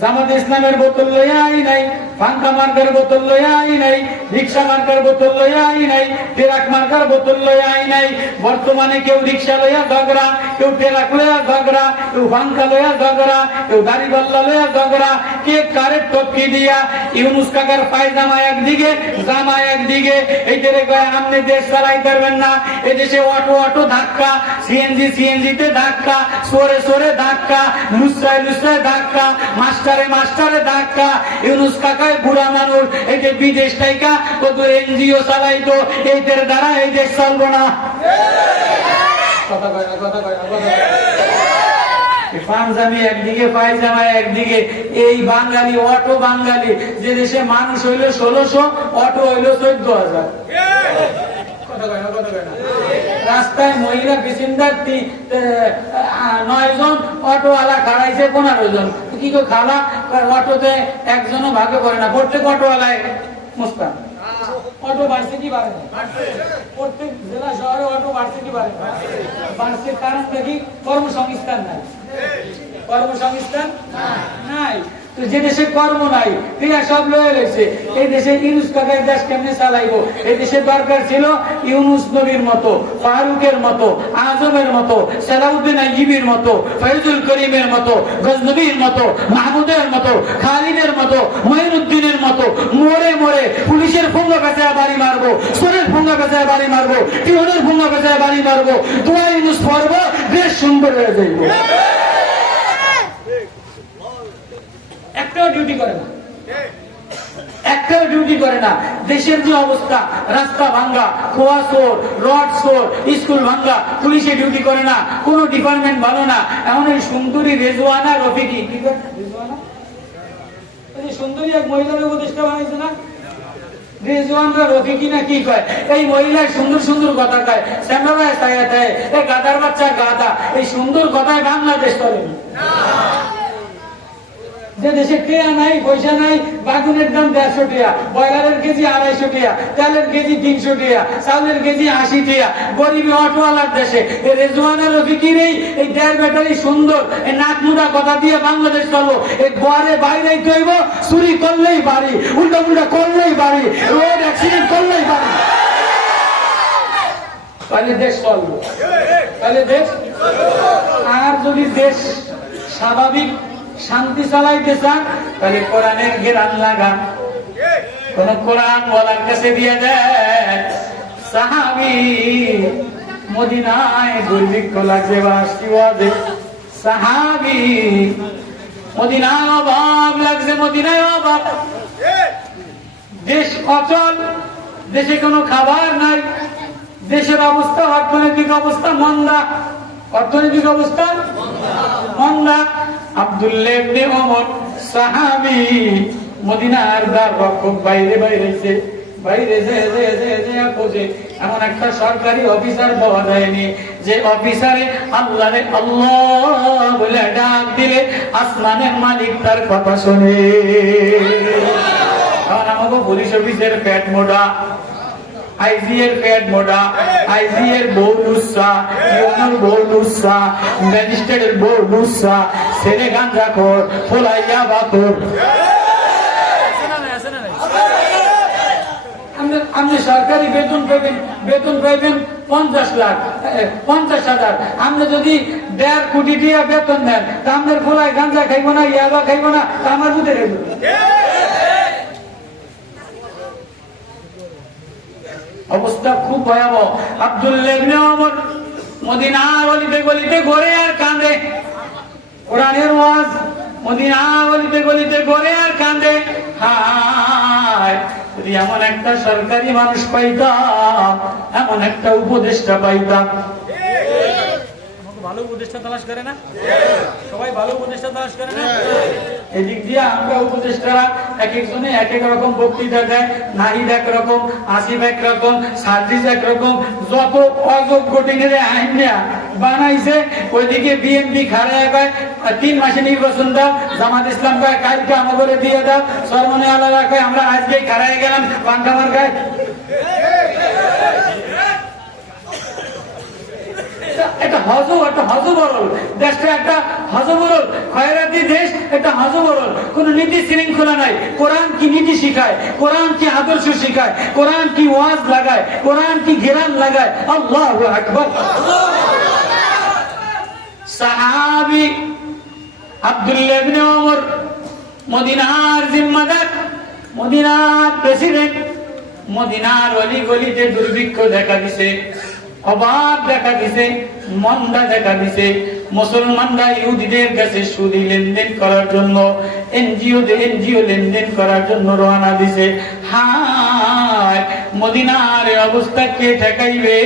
জামাত ইসলামের বোতল লয়ে আই নাই, ফাঙ্কা মার্কার বোতল লয়ে আই নাই, রিক্সা মার্কার বোতল লয়ে আই নাই, ট্রাক মার্কার বোতল লয়ে আই নাই। বর্তমানে কেউ রিক্সা লইয়া ঝগড়া, কেউ ট্রাক লইয়া ঝগড়া, কেউ ফাঙ্কা লইয়া ঝগড়া, কেউ গাড়ি বল্লা লইয়া ঝগড়া। কে কারের টপকি দিয়া ইউনুস কাকার পায়জামা একদিকে, জামা একদিকে। এইটারে কয় আপনি দেশ চালাই পারবেন না। এদেশে অটো অটো ধাক্কা, সিএনজি সিএনজিতে ধাক্কা, সরে সরে ধাক্কা, লুচ্ছায় লুচ্ছায় ধাক্কা, মাস্টারে মাস্টারে ধাক্কা। ইউনুস কাকায় বুড়া মানুষ, এই যে বিদেশ টাইকা কত এনজিও চালাইতো, এইটার দ্বারা এই দেশ চলবো না। কথা কয় না, কথা কয় না, কথা কয় না। পাঞ্জাবি একদিকে, পায়জামা একদিকে। এই বাঙালি অটো বাঙালি, যে দেশে মানুষ হইল 1600, অটো হইল 14,000। রাস্তায় মহিলা প্যাসেঞ্জার 9 জন, অটোওয়ালা খাড়াইছে 15 জন। কি গো খালা, অটোতে একজনও ভাগে করে না, প্রত্যেক অটোওয়ালায় মুস্তান। অটো বাড়ছে কি বাড়ে না? প্রত্যেক জেলা শহরে অটো বাড়ছে কি বাড়ে না? বাড়ছে। কারণ দেখি কর্মসংস্থান নাই, কর্মসংস্থান নাই। তো তো যে দেশে কর্ম নাই ক্রিয়া সব লয়ে রয়েছে, এই দেশে ইউনুস কাকার দেশ কেমনে চালাইবো? এই দেশের দরকার ছিল ইউনুস নবীর মতো, ফারুকের মতো, আজমের মতো, সালাউদ্দিন আইয়ুবীর মতো, ফয়জুল করিমের মতো, গজনবীর মতো, মাহমুদের মতো, খালিদের মতো, মঈনুদ্দিনের মতো মরে মরে পুলিশের ফুঙ্গা পেঁচায় বাড়ি মারবো, সোরের ফুঙ্গা পেঁচায় বাড়ি মারবো, টিউনের ফুঙ্গা পেঁচায় বাড়ি মারবো, দোয়া ইউনুস পড়বো, দেশ সুন্দর হয়ে যাইব। একটাও ডিউটি করে না, একটাও ডিউটি করে না। দেশের যে অবস্থা, রাস্তা ভাঙ্গা, খোয়া চোর, রড চোর, স্কুল ভাঙ্গা, পুলিশে ডিউটি করে না, কোনো ডিপার্টমেন্ট ভালো না। এমন এই সুন্দরী রেজওয়ানা রফিকি, কি করে রেজওয়ানা, এই সুন্দরী এক মহিলার উপদেষ্টা বানাইছে না, রেজওয়ানরা রফিকি না কি কয়, এই মহিলা সুন্দর সুন্দর কথা কয়, শ্যামলায় ছায়া দেয়, এই গাদার বাচ্চা গাদা, এই সুন্দর কথায় বাংলাদেশ করে যে দেশে টেয়া নাই, পয়সা নাই, বাগুনের দাম 150 টাকা, ব্রয়লারের কেজি 250 টাকা, তেলের কেজি 300 টাকা, চাউলের কেজি 80 টাকা, গরিবী অটোওয়ালার দেশে এই রেজওয়ানা রফিকি নেই, এই ডের ব্যাটারি সুন্দর, এই নাক মুদা কথা দিয়ে বাংলাদেশ চলবো, এই ঘরে বাইরে তৈব, চুরি করলেই বাড়ি, উল্টা উল্টা করলেই বাড়ি, রোড অ্যাক্সিডেন্ট করলেই বাড়ি, তাহলে দেশ চলবো, তাহলে দেশ। আর যদি দেশ স্বাভাবিক শান্তি চালাইতে চান তাহলে কোরআনের ঘেরান লাগান, কোন কোরআন ওয়ালার কাছে দিয়ে দেয়। সাহাবী মদিনায় দুর্ভিক্ষ লাগছে বাসটি ওয়াজে, সাহাবী মদিনায় অভাব লাগছে, মদিনায় অভাব, দেশ অচল, দেশে কোনো খাবার নাই, দেশের অবস্থা, অর্থনৈতিক অবস্থা মন্দা, অর্থনৈতিক অবস্থা মন্দা। আব্দুল্লাহ ইবনে ওমর সাহাবী মদিনার দ্বার রক্ষক বাইরে বাইরেছে, বাইরে যে খোঁজে, এমন একটা সরকারি অফিসার পাওয়া যায়নি যে অফিসারে আল্লাহরে আল্লাহ বলে ডাক দিলে আসমানের মালিক তার কথা শোনে। কারণ আমাকে পুলিশ অফিসের পেট মোটা, আইজি এর পেট মোটা, আইজি এর বউ লুচ্ছা, ইউনোর বউ লুচ্ছা, ম্যাজিস্ট্রেটের বউ লুচ্ছা, ছেলে গাঞ্জা খোর, ফোলাইয়া বাকর। আপনি সরকারি বেতন পাইবেন 50 লাখ, 50,000। আপনি যদি 1.5 কোটি টাকা বেতন নেন, তা আপনার ফোলায় গাঞ্জা খাইব না, ইয়াবা খাইব না, তা আমার বুঝে খাইব। অবস্থা খুব ভয়াবহ। আব্দুল্লাহ ইবনে ওমর মদিনার গলিতে গলিতে ঘোরে আর কাঁদে, কোরআনের ওয়াজ মদিনার গলিতে গলিতে ঘোরে আর কাঁদে। হায়, যদি এমন একটা সরকারি মানুষ পাইতাম, এমন একটা উপদেষ্টা পাইতাম। ভালো উপদেষ্টা তালাশ করে না সবাই, ভালো উপদেষ্টা তালাশ করে না। এদিক দিয়ে আমরা উপদেষ্টারা এক একজনে এক এক রকম বক্তৃতা দেয়, নাহিদ এক রকম, আসিফ এক রকম, সার্জিস এক রকম, যত অযোগ্য টিনের আইন বানাইছে। ওইদিকে বিএনপি খাড়ায় কয় 3 মাসে নির্বাচন দাও, জামাত ইসলাম কয় কালকে আমাদের দিয়ে দাও, সরমনে আলাদা কয় আমরা আজকেই খাড়ায় গেলাম পান্ডামার গায়ে। একটা হজবরল দেশটা, একটা হজবরল খয়রাতি দেশ, একটা হজবরল, কোন নীতি শৃঙ্খলা নাই। কোরআন কি নীতি শিখায়, কোরআন কি আদর্শ শিখায়, কোরআন কি ওয়াজ লাগায়, কোরআন কি ঘেরান লাগায়। আল্লাহু আকবার। সাহাবী আব্দুল্লাহ ইবনে ওমর মদিনার জিম্মাদার, মদিনার প্রেসিডেন্ট। মদিনার অলি গলিতে দুর্ভিক্ষ দেখা দিছে, অভাব দেখা দিছে, মন্দা দেখা দিছে। মুসলমানরা ইহুদিদের কাছে সুদি লেনদেন করার জন্য, এনজিও লেনদেন করার জন্য রওনা দিছে। হায়, মদিনার অবস্থা কে ঠেকাইবে?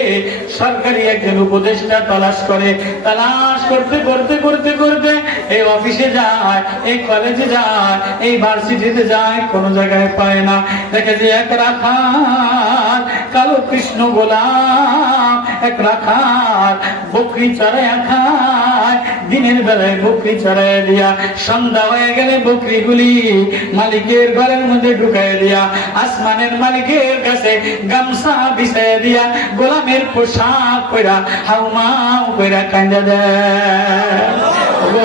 সরকারি একজন উপদেষ্টা তালাশ করে, তালাশ করতে করতে করতে করতে এই অফিসে যায়, এই কলেজে যায়, এই ভার্সিটিতে যায়, কোন জায়গায় পায় না। দেখে যে এক রাখাল, কালো কৃষ্ণ গোলাম এক রাখাল বকরি চড়াইয়া খায়। দিনের বেলায় বকরি চড়াইয়া দিয়া, সন্ধ্যা হয়ে গেলে বকরিগুলি মালিকের ঘরের মধ্যে ঢুকাইয়া দিয়া, আসমানের মালিকের কাছে গামছা বিছাইয়া দিয়া, গোলামের পোশাক পরা হাউমাউ পরা কান্দা দেয়।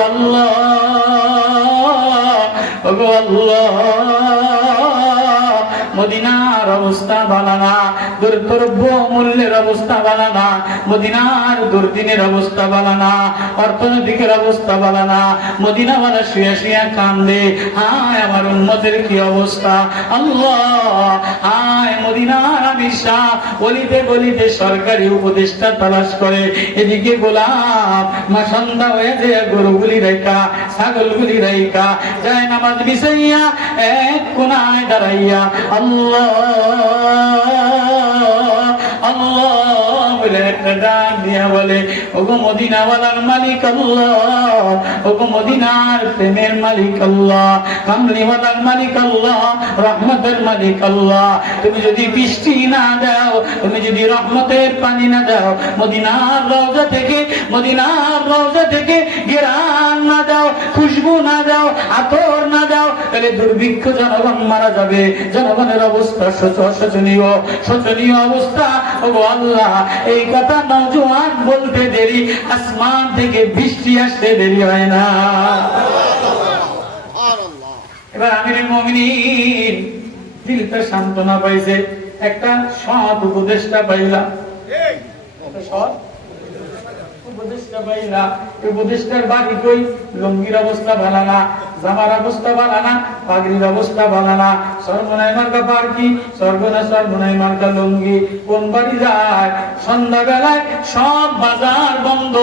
আল্লাহ ওগো আল্লাহ, মদিনার অবস্থা ভালো না, দ্রব্য মূল্যের অবস্থা ভালো না, মদিনার দুর্দিনের অবস্থা ভালো না, অর্থনৈতিকের অবস্থা ভালো না। মদিনাওয়ালা শুয়ে শুয়ে কান্দে, হায় আমার উম্মতের কি অবস্থা। আল্লাহ, হায় মদিনার আমির শাহ গলিতে গলিতে সরকারি উপদেষ্টা তালাশ করে, এদিকে গোলাম মা সন্ধ্যা হয়ে যায় গরুগুলি রেখা ছাগলগুলি রেখা যায় নামাজ বিছাইয়া এক কোনায় দাঁড়াইয়া আল্লাহ আল্লাহ বলে একটা ডাক দিয়া বলে, ওগো মদিনাওয়ালার মালিক আল্লাহ, ওগো মদিনার প্রেমের মালিক আল্লাহ, কামলিওয়ালার মালিক আল্লাহ, রহমতের মালিক আল্লাহ, তুমি যদি বৃষ্টি না দাও, তুমি যদি রহমতের পানি না দাও, মদিনার রওজা থেকে ঘেরান না দাও, খুশবু না দাও, আতর না দাও, তাহলে দুর্ভিক্ষ জনগণ মারা যাবে। জনগণের অবস্থা শোচনীয় অবস্থা। ওগো আল্লাহ, এই কথা নওজোয়ান বলতে দেরি, আসমান থেকে বৃষ্টি আসতে দেরি হয় না। এবার আমিরুল মুমিনিন দিলটা সান্ত্বনা পাইছে, একটা সৎ উপদেষ্টা পাইলা, উপদেষ্টার বাড়ি কই, লঙ্গির অবস্থা ভালো না, জামার অবস্থা ভালো না, পাগড়ির অবস্থা ভালো না, সর্বনাই মার্কা পার্কি, সর্বনাই মার্কা লঙ্গি। কোন বাড়ি যায়? সন্ধ্যাবেলায় সব বাজার বন্ধ,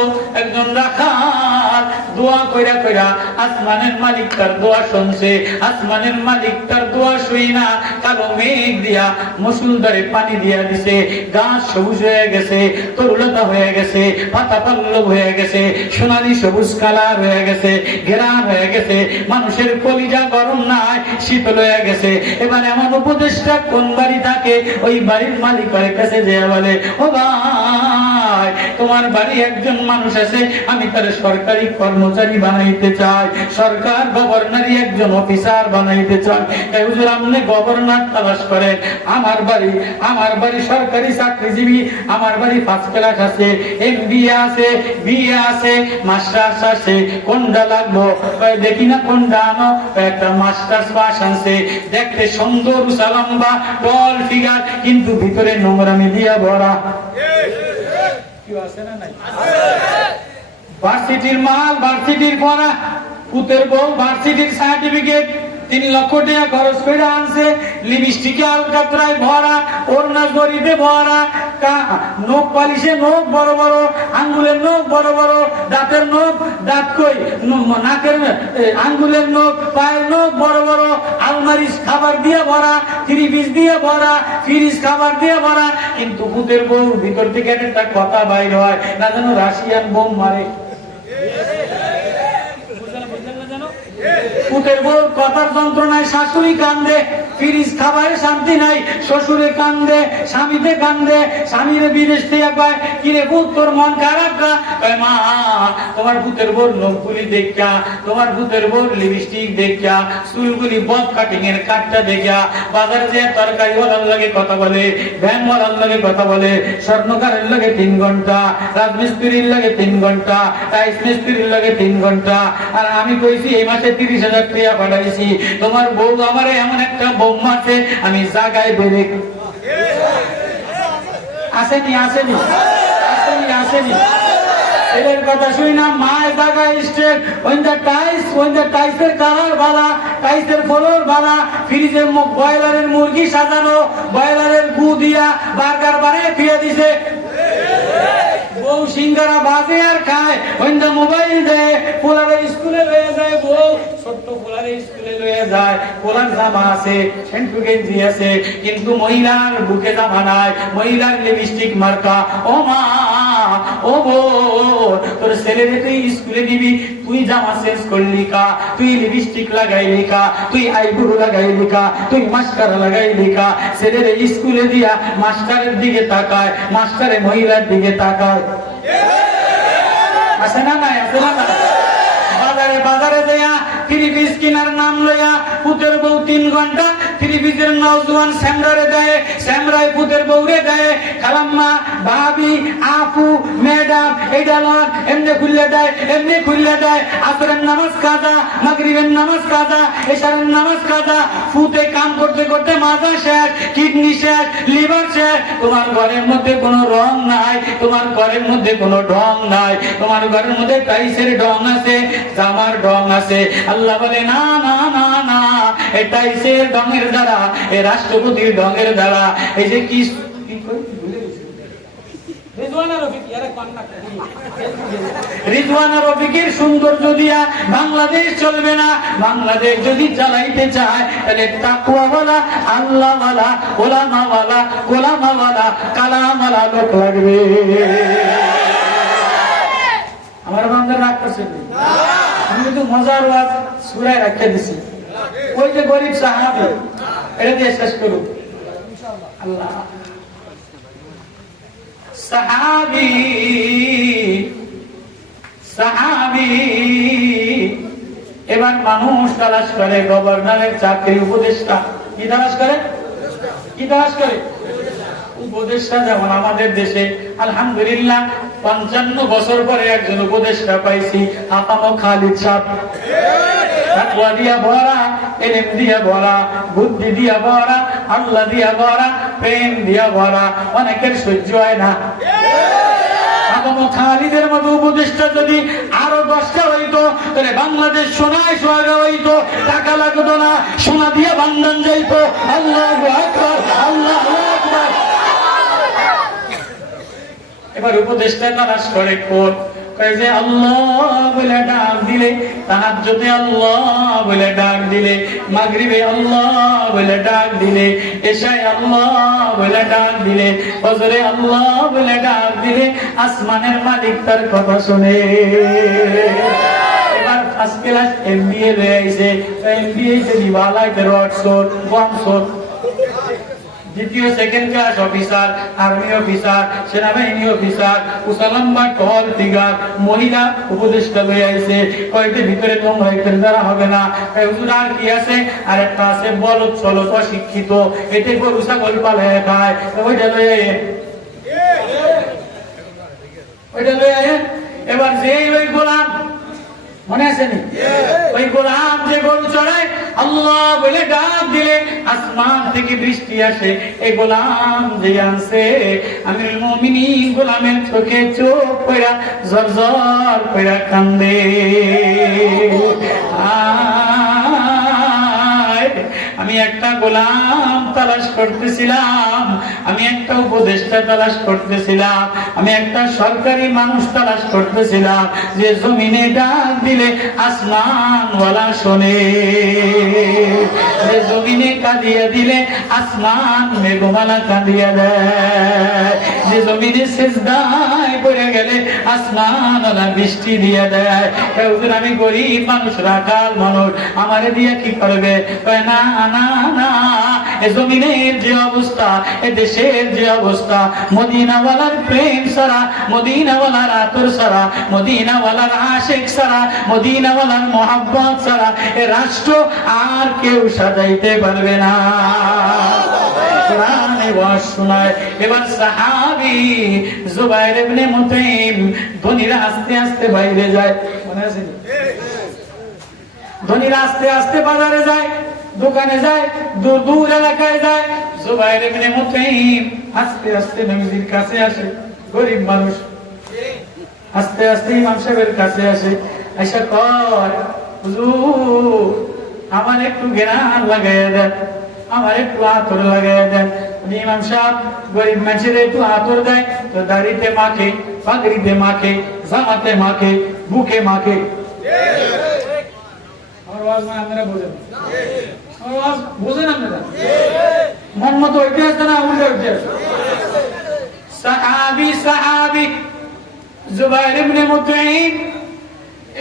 একজন রাখাল দোয়া কইরা কইরা আসমানের মালিক তার দোয়া শুনছে, আসমানের মালিক তার দোয়া শুই না কালো মেঘ দিয়া মুসুলধারে পানি দিয়া দিছে, গাছ সবুজ হয়ে গেছে, তরুলতা হয়ে গেছে, পাতা পল্লব হয়ে গেছে, সোনালি সবুজ কালার হয়ে গেছে, ঘেরান হয়ে গেছে, মানুষের কলিজা গরম নাই, শীতল হয়ে গেছে। এবার এমন উপদেষ্টা কোন বাড়ি থাকে, ওই বাড়ির মালিকের কাছে যে বলে, ও ভাই, তোমার বাড়ি একজন মানুষ আছে, আমি তার সরকারি কর্মচারী বানাইতে চাই, সরকার গভর্নরি একজন অফিসার বানাইতে চাই। হুজুর আপনি গভর্নর তালাশ করেন, আমার বাড়ি সরকারি চাকরিজীবী, আমার বাড়ি ফার্স্ট ক্লাস আছে, MBA আছে, BA আছে, মাস্টার্স আছে, কোনটা লাগবো? দেখি না কোনটা আনো, একটা মাস্টার্স পাস আছে, দেখতে সুন্দর লম্বা টল ফিগার, কিন্তু ভিতরে নোংরামি দিয়া ভরা। কেউ আছে না? নাই। ভার্সিটির মাল, ভার্সিটির পড়া, পুতের বউ ভার্সিটির সার্টিফিকেট 3 লক্ষ টাকা খরচ করে আনছে, লিপস্টিকে আলকাতরায় ভরা, ওড়না গরিবে ভরা, নখ পালিশে নখ বড় বড়, আঙ্গুলের নখ বড় বড়, দাঁতের নখ, দাঁত কই, নাকের আঙ্গুলের নখ, পায়ের নখ বড় বড়, আলমারি খাবার দিয়ে ভরা, 3 পিস দিয়ে ভরা, ফ্রিজ খাবার দিয়ে ভরা, কিন্তু পুতের বউ ভিতর থেকে একটা কথা বাইর হয় না, যেন রাশিয়ান বোম মারে। পুতের বউ কথার যন্ত্রণায় শাশুড়ি কান্দে, ফ্রিজ খাবারে শান্তি নাই, শ্বশুরে কান্দে, স্বামীতে কান্দে, স্বামীর বিদেশ থেকে কয়, কিরে পুত তোর মন খারাপ কা? কয় মা, তোমার পুতের বউর নখগুলি দেখা, তোমার পুতের বউর লিপস্টিক দেখা, চুলগুলি বব কাটিং এর কাটটা দেখা, বাজারে যে তরকারি ওয়ালার লাগে কথা বলে, ভ্যান ওয়ালার লাগে কথা বলে, স্বর্ণকারের লাগে 3 ঘন্টা, রাজমিস্ত্রির লাগে 3 ঘন্টা, টাইস মিস্ত্রির লাগে 3 ঘন্টা, আর আমি কইছি এই মাসে 30,000 টাকা পাঠাইছি, তোমার বউ আমারে এমন একটা বোম মারছে, আমি জায়গায় বেড়ে। আসেনি এদের কথা শুই না, মায়ের জায়গায় স্টেট, টাইসের কালার বালা, টাইসের ফলোর বালা, ফ্রিজের বয়লারের মুরগি সাজানো, বয়লারের গু দিয়া বার্গার বানিয়ে ফিরে দিছে। বউ সিঙ্গারা বাজে আর খায়, মোবাইল দেয়, পোলারে স্কুলে লয়ে যায়, বউ ছোট্ট পোলারে স্কুলে লয়ে যায়, পোলার জামা আছে, সেন্টু গেঞ্জি আছে, কিন্তু মহিলার বুকে জামা নাই, মহিলার লিপস্টিক মার্কা। ও মা, ও বউ, তোর ছেলেরে তুই স্কুলে দিবি, তুই জামা চেঞ্জ করলি কা, তুই লিপস্টিক লাগাইলি কা, তুই আইব্রো লাগাইলি কা, তুই মাস্কারা লাগাইলি কা? ছেলেরে স্কুলে দিয়া মাস্টারের দিকে তাকায়, মাস্টারে মহিলার দিকে তাকায়। আছে না নাই? বাজারে দেয়া 3 পিস কিনার নাম লইয়া পুতের বউ 3 ঘন্টা 3 পিসের নওজোয়ান স্যামরারে দেয়, স্যামরায় পুতের বউরে দেয়, খালাম্মা, ভাবি, আপু, ম্যাডাম সাহেব এইটা লক এমনি খুললে দেয়, এমনি খুললে দেয়। আসরের নামাজ কাজা, মাগরিবের নামাজ কাজা, এশারের নামাজ কাজা। ফুটে কাম করতে করতে মাজা শেষ, কিডনি শেষ, লিভার শেষ। তোমার ঘরের মধ্যে কোনো রং নাই, তোমার ঘরের মধ্যে কোনো ঢং নাই, তোমার ঘরের মধ্যে টাইসের ঢং আছে, জামার ঢং আছে। আল্লাহ বলে না না না না, এই টাইসের ঢঙের দ্বারা, এই রাষ্ট্রপতির ঢঙের দ্বারা, এই যে কি রিজওয়ানা রফিকের সৌন্দর্য দিয়া বাংলাদেশ চলবে না। বাংলাদেশ যদি চালাইতে চায় তাহলে তাকওয়াওয়ালা, আল্লাহওয়ালা, ওলামাওয়ালা, কোলামাওয়ালা, কালামওয়ালা লোক লাগবে। আমার বান্দার রাগ করছেন? আমি কিন্তু মজার ওয়াজ সূরায় রাখতে দিছি। ওই যে গরিব সাহাবী, এটা দিয়ে শেষ করুন। আল্লাহ সাহাবী সাহাবী এবার মানুষ তালাশ করে গভর্নরের চাকরি, উপদেষ্টা। কি তালাশ করে? কি তালাশ করে? উপদেষ্টা। যেমন আমাদের দেশে আলহামদুলিল্লাহ 55 বছর পরে একজন উপদেষ্টা পাইছি, আকামো খালিদ সাহেব। তাকওয়া দিয়া ভরা, ইলম দিয়া ভরা, বুদ্ধি দিয়া ভরা, আল্লাহ দিয়া ভরা, প্রেম দিয়া ভরা। অনেকের সহ্য হয় না। আকামো খালিদের মতো উপদেষ্টা যদি আরো 10টা হইতো তাহলে বাংলাদেশ সোনায় সোহাগা হইতো, টাকা লাগতো না, সোনা দিয়া বান্ধান যাইতো। আল্লাহু আকবার, আল্লাহু আকবার। এবার উপদেষ্টা তালাশ করে কোন যে আল্লাহ বলে ডাক দিলে, তাহাজ্জুদে আল্লাহ বলে ডাক দিলে, মাগরিবে আল্লাহ বলে ডাক দিলে, এশায় আল্লাহ বলে ডাক দিলে, ফজরে আল্লাহ বলে ডাক দিলে, আসমানের মালিক তার কথা শুনে। এবার ফার্স্ট ক্লাস এমবিএ হয়ে গেছে, এমবিএ তে দিবালায় 100 দ্বিতীয় second class officer, army officer, সেনাবাহিনী অফিসার, উসালম্বা টল ফিগার, মহিলা উপদেষ্টা হয়ে আইছে। কয়েকটি ভিতরে তোমরা এদের দ্বারা হবে না। হুজুর আর কি আছে? আর একটা আছে বলদ চলত অশিক্ষিত, এতে গরু ছাগল পালায় খায়, ওইটা লয়ে এবার যে ওই গোলাম মনে আছে নি? ওই গোলাম যে গরু চড়ায়, আল্লাহ বলে ডাক দিলে আসমান থেকে বৃষ্টি আসে। এই গোলাম যে আনছে, আমিরুল মুমিনিন গোলামের চোখে চোখ পড়া ঝরঝর পড়া কান্দে। আমি একটা গোলাম তালাশ করতেছিলাম, আমি একটা উপদেষ্টা তালাশ করতেছিলাম, আমি একটা সরকারি মানুষ তালাশ করতেছিলাম যে জমিনে ডাক দিলে আসমান ওয়ালা শোনে, যে জমিনে কাঁদিয়া দিলে আসমান মেঘমালা কাঁদিয়া দেয়, যে জমিনে সেজদায় পড়ে গেলে আসমান ওয়ালা বৃষ্টি দিয়ে দেয়। আমি গরিব মানুষ, রাখাল মানুষ, আমারে দিয়ে কি করবে? না না না, এ জমিনের যে অবস্থা, এ দেশের যে অবস্থা, মদিনাওয়ালার প্রেম ছাড়া, মদিনাওয়ালার আতর ছাড়া, মদিনাওয়ালার আশিক ছাড়া, মদিনাওয়ালার মহব্বত ছাড়া এ রাষ্ট্র আর কেউ সাজাইতে পারবে না। কোরআনে ওয়াজ শোনায়। এবার সাহাবী জুবাইর ইবনে মুতাইম, ধনীরা আস্তে আস্তে বাইরে যায়, মনে আছে? ধনীরা আস্তে আস্তে বাজারে যায়, দোকানে যায়, দূর দূর এলাকায় যায়। জুবাইর ইবনে মুতাইম আস্তে আস্তে নবীজির কাছে আসে। গরিব মানুষ আস্তে আস্তে ইমাম সাহেবের কাছে আসে, আইসা কয়, হুজুর আমার একটু ঘেরান লাগাইয়া দেন, আমার একটু আতর লাগাইয়া দেন। ইমাম সাহেব গরিব মানুষের একটু আতর দেয় তো দাড়িতে মাখে, পাগড়িতে মাখে, জামাতে মাখে, বুকে মাখে। আমার আওয়াজ মানে আপনারা বোঝেন? আমার আওয়াজ বোঝেন আপনারা? মন মতো ওইটা আছে না উল্টো ওইটা? সাহাবী সাহাবী জুবাইর ইবনে মুতাইম।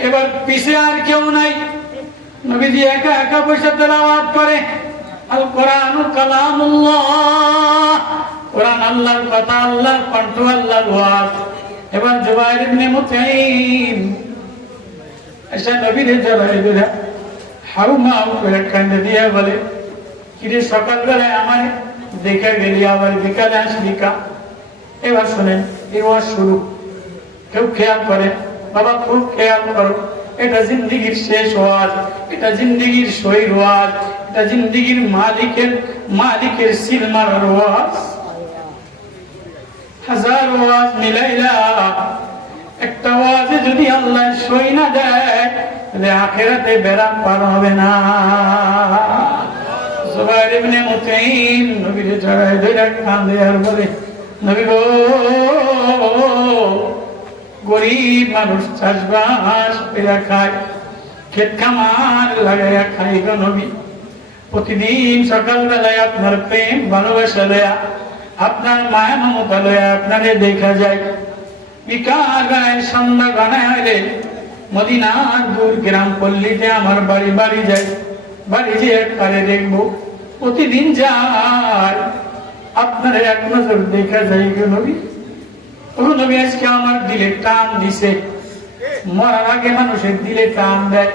এবার পিছে আর কেউ নাই, নবীজি একা একা বসে তেলাওয়াত করে। আল কোরআন কালামুল্লাহ, কোরআন আল্লাহর কথা, আল্লাহর কণ্ঠ, আল্লাহর ওয়াজ। এবার জুবাইর ইবনে মুতাইম এসে নবীর জড়াই ধরে হাউমাউ করে কান্দে দিয়ে বলে, কিরে সকালবেলায় আমার দেখে গেলি, আবার বিকালে আসবি কা? এবার শোনেন, এই ওয়াজ শুরু। খুব খেয়াল করে বাবা, খুব খেয়াল করো। এটা জিন্দেগির শেষ ওয়াজ, এটা জিন্দেগির শহীদ ওয়াজ, এটা জিন্দেগির মালিকের সিলমার ওয়াজ। হাজার ওয়াজ মিলাইলা একটা ওয়াজে যদি আল্লাহ সই না দেয় তাহলে আখিরাতে বেড়া পার হবে না। জুবাইর ইবনে মুতাইম নবীর জড়ায় ধরে কাঁদে আর বলে, নবী গো, গরিব মানুষ চাষবাস করে খায়, ক্ষেত খামার লাগাইয়া খাই গো নবী। প্রতিদিন সকালবেলায় আপনার প্রেম ভালোবাসা লয়া, আপনার মায়া মমতা লয়া আপনারে দেখা যায়। বিকাল বেলায় সন্ধ্যা গানায় হইলে মদিনার দূর গ্রাম পল্লীতে আমার বাড়ি যায়। বাড়ি যে একবারে দেখবো, প্রতিদিন যায়, আপনার এক নজর দেখা যায় গো নবী। ও নবী, আজকে আমার দিলে টান দিছে। মরার আগে মানুষের দিলে টান দেয়,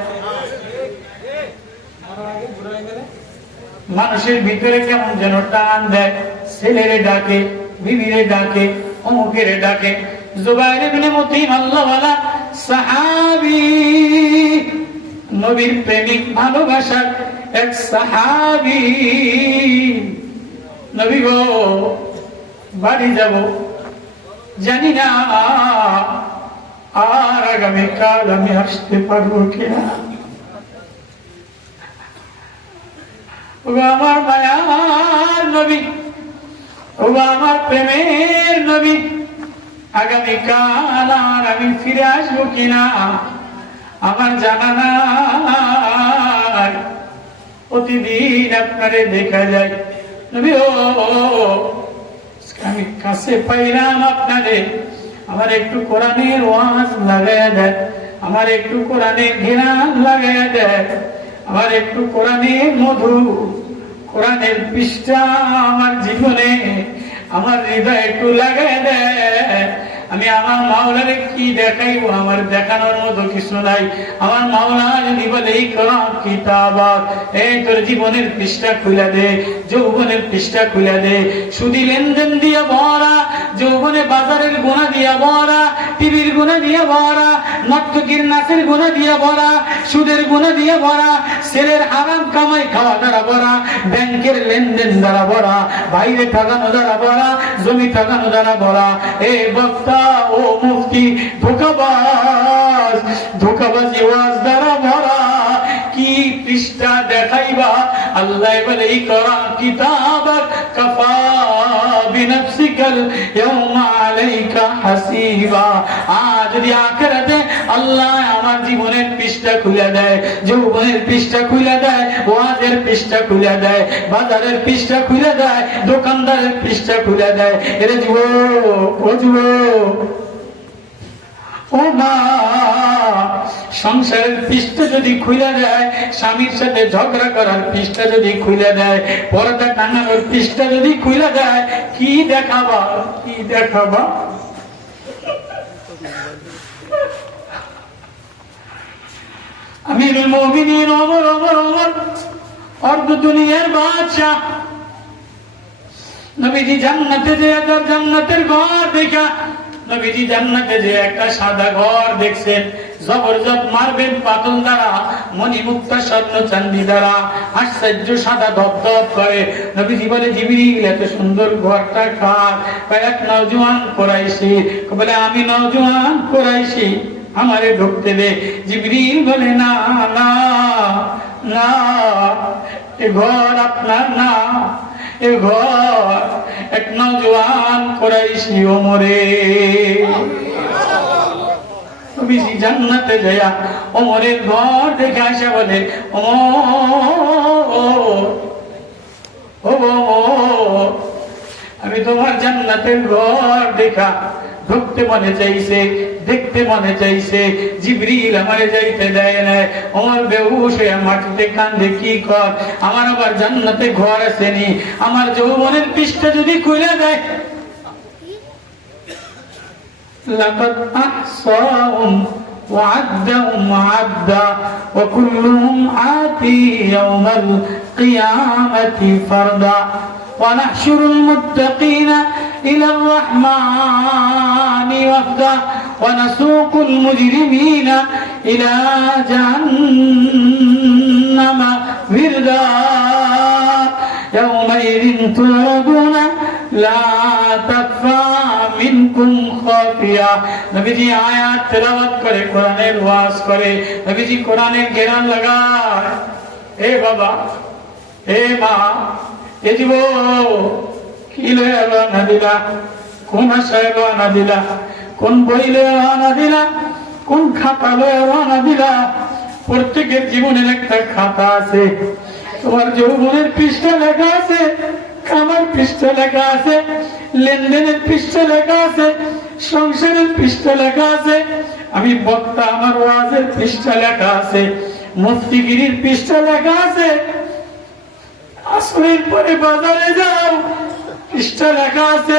মানুষের ভিতরে কেমন যেন টান দেয়। ছেলেরে ডাকে, বিবিরে ডাকে, অমুকেরে ডাকে। জুবাইর ইবনে মুতাইম আল্লাহওয়ালা সাহাবী, নবীর প্রেমিক, ভালোবাসার এক সাহাবী। নবী গো, বাড়ি যাব, জানি না আর আগামীকাল আমি আসতে পারবো কিনা। ও আমার মায়ার নবী, ও আমার প্রেমের নবী, আগামীকাল আর আমি ফিরে আসবো কিনা আমার জানা নাই। প্রতিদিন আপনারে দেখা যায় নবী। ও আমি কাছে পাইলাম আপনারে, আমার একটু কোরআনের ওয়াজ লাগাইয়া দেয়, আমার একটু কোরআনের ঘেরান লাগাইয়া দেয়, আমার একটু কোরআনের মধু, কোরআনের পৃষ্ঠা আমার জীবনে, আমার হৃদয়ে একটু লাগাইয়া দেয়। আমি আমার মাওলারে কি দেখাইবো? আমার দেখানোর মতো কিছু নাই। আমার মাওলা যদি বলে এই কোরআন কিতাব, এই তোর জীবনের পৃষ্ঠা খুলে দে, যৌবনের পৃষ্ঠা খুলে দে। সুদী লেনদেন দিয়ে ভরা, যৌবনে বাজারের গুণা দিয়া ভরা, টিভির গুণা দিয়ে ভরা, নর্তকীর নাচের গুণা দিয়ে ভরা, সুদের গুণা দিয়ে ভরা, ছেলের হারাম কামাই খাওয়া দ্বারা ভরা, ব্যাংকের লেনদেন দ্বারা ভরা, বাইরে ঠকানো দ্বারা ভরা, জমি ঠকানো দ্বারা ভরা। এ বক্তা, ও মুফতি, ধোঁকাবাজ, ধোঁকাবাজি ওয়াজ দ্বারা ভরা। কি পৃষ্ঠা দেখাইবা? আল্লাহ বলে ইকরা কিতাবাক কাফা বিনফসিকাল ইয়াউমা আলাইকা হাসিবা। যদি আখিরাতে আল্লাহ আমার জীবনের পৃষ্ঠা খুলে দেয়, যৌবনের পৃষ্ঠা খুলে দেয়, ওয়াজের পৃষ্ঠা খুলে দেয়, বাজারের পৃষ্ঠা খুলে দেয়, দোকানদারের পৃষ্ঠা খুলে দেয়। এরে যুবক, ও যুবক, ও মা, সংসারের পৃষ্ঠা যদি খুলে দেয়, স্বামীর সাথে ঝগড়া করার পৃষ্ঠা যদি খুলে দেয়, পর্দা টাঙানোর পৃষ্ঠা যদি খুলে দেয়, কি দেখাবা? কি দেখাবা? আমিরুল মুমিনিন ওমর, অর্ধ দুনিয়ার বাদশা, নবীজি জান্নাতে যে তার জান্নাতের ঘর দেখা, নবীজি জান্নাতে যে একটা সাদা ঘর দেখছেন, জবরদস্ত মার্বেল পাথর দ্বারা, মণিমুক্তা স্বর্ণ চান্দি দ্বারা আশ্চর্য সাদা ধপধপ করে। নবীজি বলে, জিবরিল, এত সুন্দর ঘরটা কার? এক নওজোয়ান কুরাইশি। বলে, আমি নওজোয়ান কুরাইশি, আমারে ঢুকতে দে। জিবরিল বলে, না না না, এ ঘর আপনার না, এ ঘর এক নওজোয়ান কুরাইশি ওমরে। নবীজি জান্নাতে যায় ওমরের ঘর দেখে আসা বলে, আমি তোমার জান্নাতের ঘর দেখা ঢুকতে মনে চাইছে, দেখতে মনে চাইছে, জিবরিল আমারে যাইতে দেয় না। ওমর বেহুশ হয়ে মাটিতে কান্দে, কি কর, আমার আবার জান্নাতে ঘর আসেনি, আমার যৌবনের পৃষ্ঠা যদি খুলে দেয়। লাকাদ আহসাহুম ওয়া আদ্দাহুম আদ্দা ওয়া কুল্লুহুম আতি ইয়াওমাল কিয়ামাতি ফারদা ওয়া নাহশুরুল মুত্তাকিনা ইলা আর-রাহমানি ওয়াফদা ونسوق المجرمين إلى جهنم وردا يومئذ تعرضون لا تخفى منكم خافية নবীজি আয়াত তেলাওয়াত করে কোরআনের ওয়াজ করে নবীজি কোরআনের জ্ঞান লাগায় এ বাবা এ মা এ জীব কি লয়ে রওনা দিলা কোন আশায় রওনা দিলা কোন বই লয়ে রওনা দিলা কোন খাতা লয়ে রওনা দিলা প্রত্যেকের জীবনের একটা খাতা আছে তোমার যৌবনের পৃষ্ঠা লেখা আছে কামার পৃষ্ঠা লেখা আছে লেনদেনের পৃষ্ঠা লেখা আছে সংসারের পৃষ্ঠা লেখা আছে আমি বক্তা আমার ওয়াজের পৃষ্ঠা লেখা আছে মুফতিগিরির পৃষ্ঠা লেখা আছে আসরের পরে বাজারে যাও পৃষ্ঠা লেখা আছে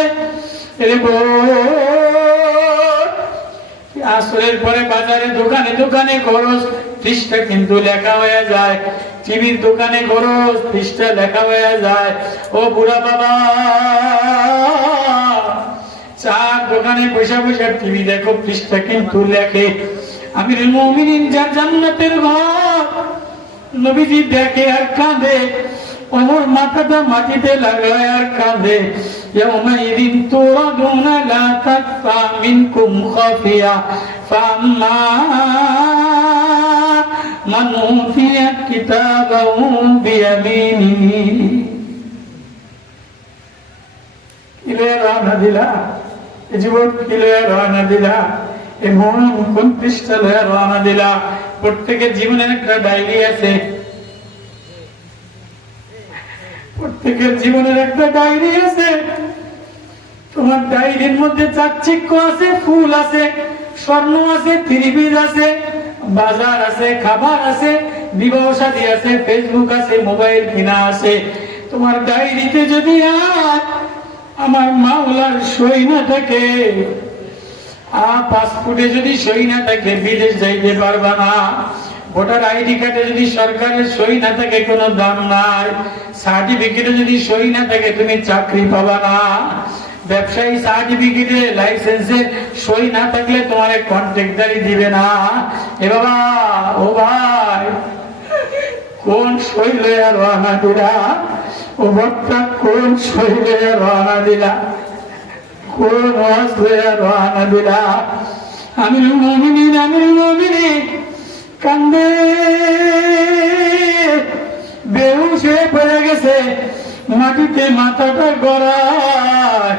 আসরের পরে বাজারে দোকানে দোকানে খরচ পৃষ্ঠা কিন্তু লেখা হয়ে যায় টিভির দোকানে খরচ পৃষ্ঠা লেখা হয়ে যায় ও বুড়া বাবা চার দোকানে পয়সা পয়সা টিভি দেখো পৃষ্ঠা কিন্তু লেখে আমিরুল মুমিনিন যার জান্নাতের ঘর নবীজি দেখে আর কাঁদে ওমর মাথাটা মাটিতে লাগায় আর কাঁদে ইয়াউমাইযিন তুরাদুনা লা তাখফা মিনকুম খাফিয়া ফাম্মা মান উতিয়া কিতাবাহু বিয়ামিনিহি কিলে রানা দিলা জীবন কিলে রানা দিলা এমন কোন পৃষ্ঠা লয়ে রানা দিলা প্রত্যেকের জীবনের একটা ডায়েরি আছে প্রত্যেকের জীবনের একটা ডায়েরি আছে তোমার ডায়েরির মধ্যে চাকচিক্য আছে ফুল আছে স্বর্ণ আছে ত্রিবিজ আছে বাজার আছে খাবার আছে বিবাহ শাদী আছে ফেসবুক আছে মোবাইল কিনা আছে তোমার ডায়েরিতে যদি আমার মাওলার সই না থাকে পাসপোর্টে যদি সই না থাকে বিদেশ যাইতে পারবা না ভোটার আইডি কার্ডে যদি সরকারের সই না থাকে কোনো দাম নাই সার্টিফিকেটে যদি সই না থাকে তুমি চাকরি পাবা না ব্যবসায়ী সার্টিফিকেটে লাইসেন্সে সই না থাকলে তোমার কন্ট্রাক্টদারি দিবে না এ বাবা ও ভাই কোন সই লইয়া রওনা দিলা ও ভক্তা কোন সই লইয়া রওনা দিলা কোন ওয়াজ লইয়া রওনা দিলা আমিরুল মুমিনিন কান্দে বেহুশ হয়ে পড়ে গেছে মাটিতে মাথাটা গড়ায়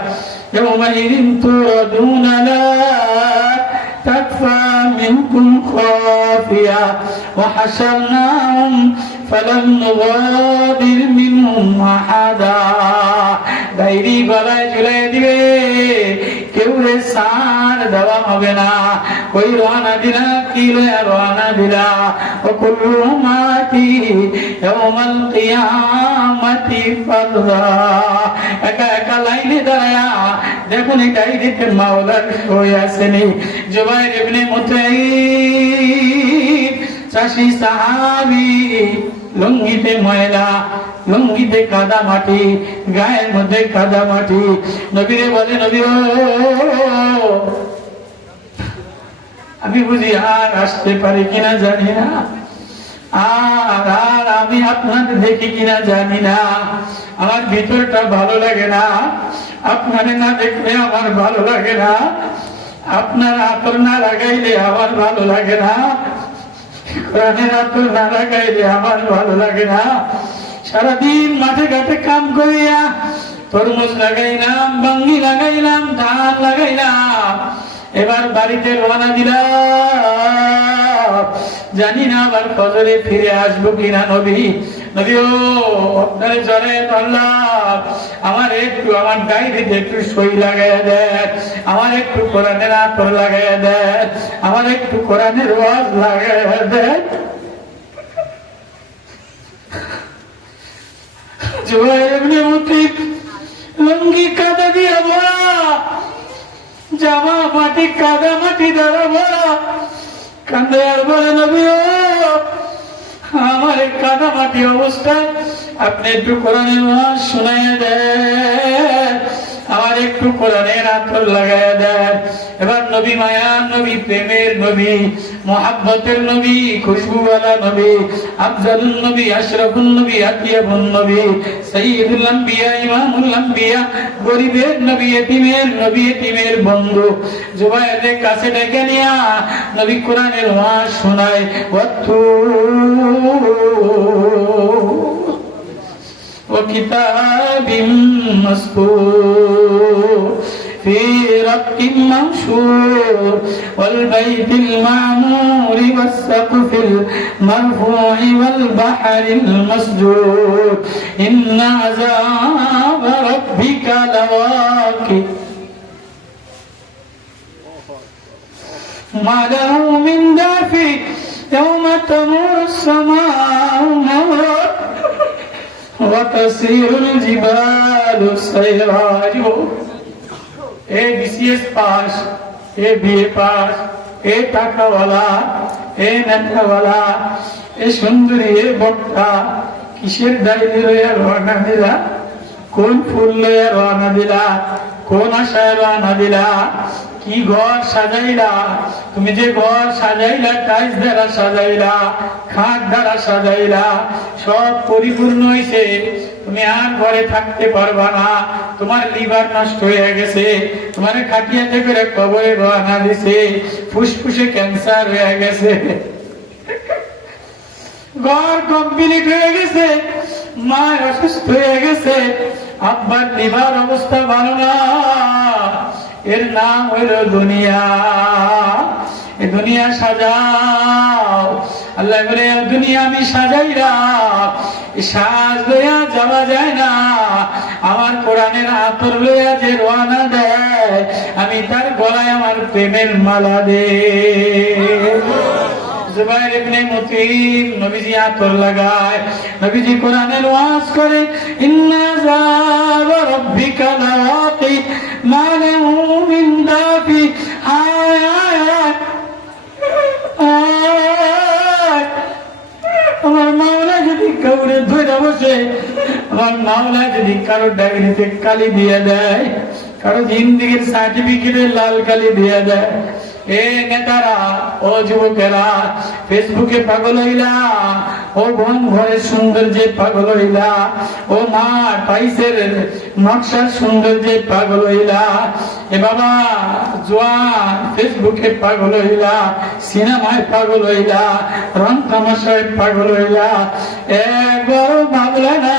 ইয়াউমাইযিন তুরাদুনা লা তাখফা মিনকুম খাফিয়া ওয়া হাশারনাহুম ফালাম নুগাদির মিনহুম আহাদা ডায়েরি গলায় ঝুলিয়ে দিবে কেউ রে সার দেওয়া হবে না কই রওনা দিলা কি লয়া রওনা দিলা ও কুল্লু মাতি ইয়াউমাল কিয়ামাতি ফারদা একা একা লাইনে দাঁড়ায়া দেখুন এই ডায়েরিতে মাওলার সই আসেনি জুবাইর ইবনে মুতাইম চাষি সাহাবী লুঙ্গিতে ময়লা লুঙ্গিতে কাদা মাটি গায়ের মধ্যে কাদা মাটি নবীরে বলে নবী আমি বুঝি আর আসতে পারি কিনা জানি না আর আর আমি আপনাদের দেখি কিনা জানি না আমার ভিতরটা ভালো লাগে না আপনাদের না দেখলে আমার ভালো লাগে না আপনার আতর না লাগাইলে আমার ভালো লাগে না কোরআনের আতর না লাগাইলে আমার ভালো লাগে না সারাদিন মাঠে ঘাটে কাম করিয়া তরমুজ লাগাইলাম বাঙ্গি লাগাইলাম ধান লাগাইলাম এবার বাড়িতে রওনা দিলাম জানি না আবার ফজরে ফিরে আসবো কিনা নবী নবী ও আপনার জরে ধরলাম আমার একটু আমার ডায়েরিতে একটু সই লাগাইয়া দেন আমার একটু কোরআনের আতর লাগাইয়া দেন আমার একটু কোরআনের ওয়াজ লাগাইয়া দেন জুবাইর ইবনে মুতাইম লুঙ্গি কাদা দিয়া ভরা জামা মাটি কাদা মাটি দ্বারা ভরা কান্দে আর বলে নবী আমার কাদা মাটি অবস্থায় আপনি একটু কোরআনের ওয়াজ শোনাইয়া দেন আমার আবার একটু কোরআনের আতর লাগায় দেন। এবার নবী মায়া নবী, প্রেমের নবী, মোহাব্বতের নবী, খুশবুওয়ালা নবী, আফজালুন নবী, আশরাফুন নবী, আতিয়াবুন নবী, সাইয়্যিদুল আম্বিয়া, ইমামুল আম্বিয়া, গরিবের নবী, এতিমের নবী, এতিমের বন্ধু জুবায়েরের কাছে ডেকে নিয়া নবী কোরআনের ওয়াজ শোনায়। وكتاب مسطور في رق منشور والبيت المعمور والسقف المرفوع والبحر المسجور إن عذاب ربك لواقع ما له من دافع يوم تمور السماء مورا وتسير الجبال سيرا। BCS পাস, BA পাস, টাকাওয়ালা, নেতাওয়ালা, সুন্দরী, বক্তা, কিসের ডাইরি লইয়া রওনা দিলা? কোন ফুল লইয়া রওনা দিলা? কোন আশায় রওনা দিলা? কি ঘর সাজাইলা? তুমি যে ঘর সাজাইলা, টাইলস দ্বারা সাজাইলা, খাট দ্বারা সাজাইলা, সব পরিপূর্ণ হয়েছে, তুমি আর ঘরে থাকতে পারবা না। তোমার লিভার নষ্ট হয়ে গেছে, তোমার খাটিয়াতে করে কবরে রওনা দিছে, ফুসফুসে ক্যান্সার হয়ে গেছে, ঘর কমপ্লিট হয়ে গেছে, মা অসুস্থ হয়ে গেছে, আব্বার লিভার অবস্থা ভালো না। এর নাম হইল দুনিয়া। এই দুনিয়া সাজাও। আল্লাহ বলে দুনিয়া আমি সাজাইলাম, সাজ লইয়া যাওয়া যায় না। আমার কোরআনের আতর লইয়া যে রওনা দেয়, আমি তার গলায় আমার প্রেমের মালা দে। জুবাইর ইবনে মুতিম নবীজি আতর লাগায়, নবীজি কোরআনের ওয়াজ করে। ইন্না যাব রাব্বিকা লাওয়াকি মা লাহু মিন দাফি। আমার মাওলা যদি কাউরে ধরে বসে, আমার মাওলা যদি কারো ডায়েরিতে কালি দিয়ে দেয়, কারো জিন্দেগির সার্টিফিকেটে লাল কালি দিয়ে দেয়, নেতারা, ও যুবকেরা, ফেসবুকে পাগল হইলা, ও বোন ঘরের সৌন্দর্যে পাগল হইলা, ও মা টাইসের নকশার সৌন্দর্যে পাগল হইলা, এ বাবা জোয়ান ফেসবুকে পাগল হইলা, সিনেমায় পাগল হইলা, রং তামাশায় পাগল হইলা, একবার ভাবলে না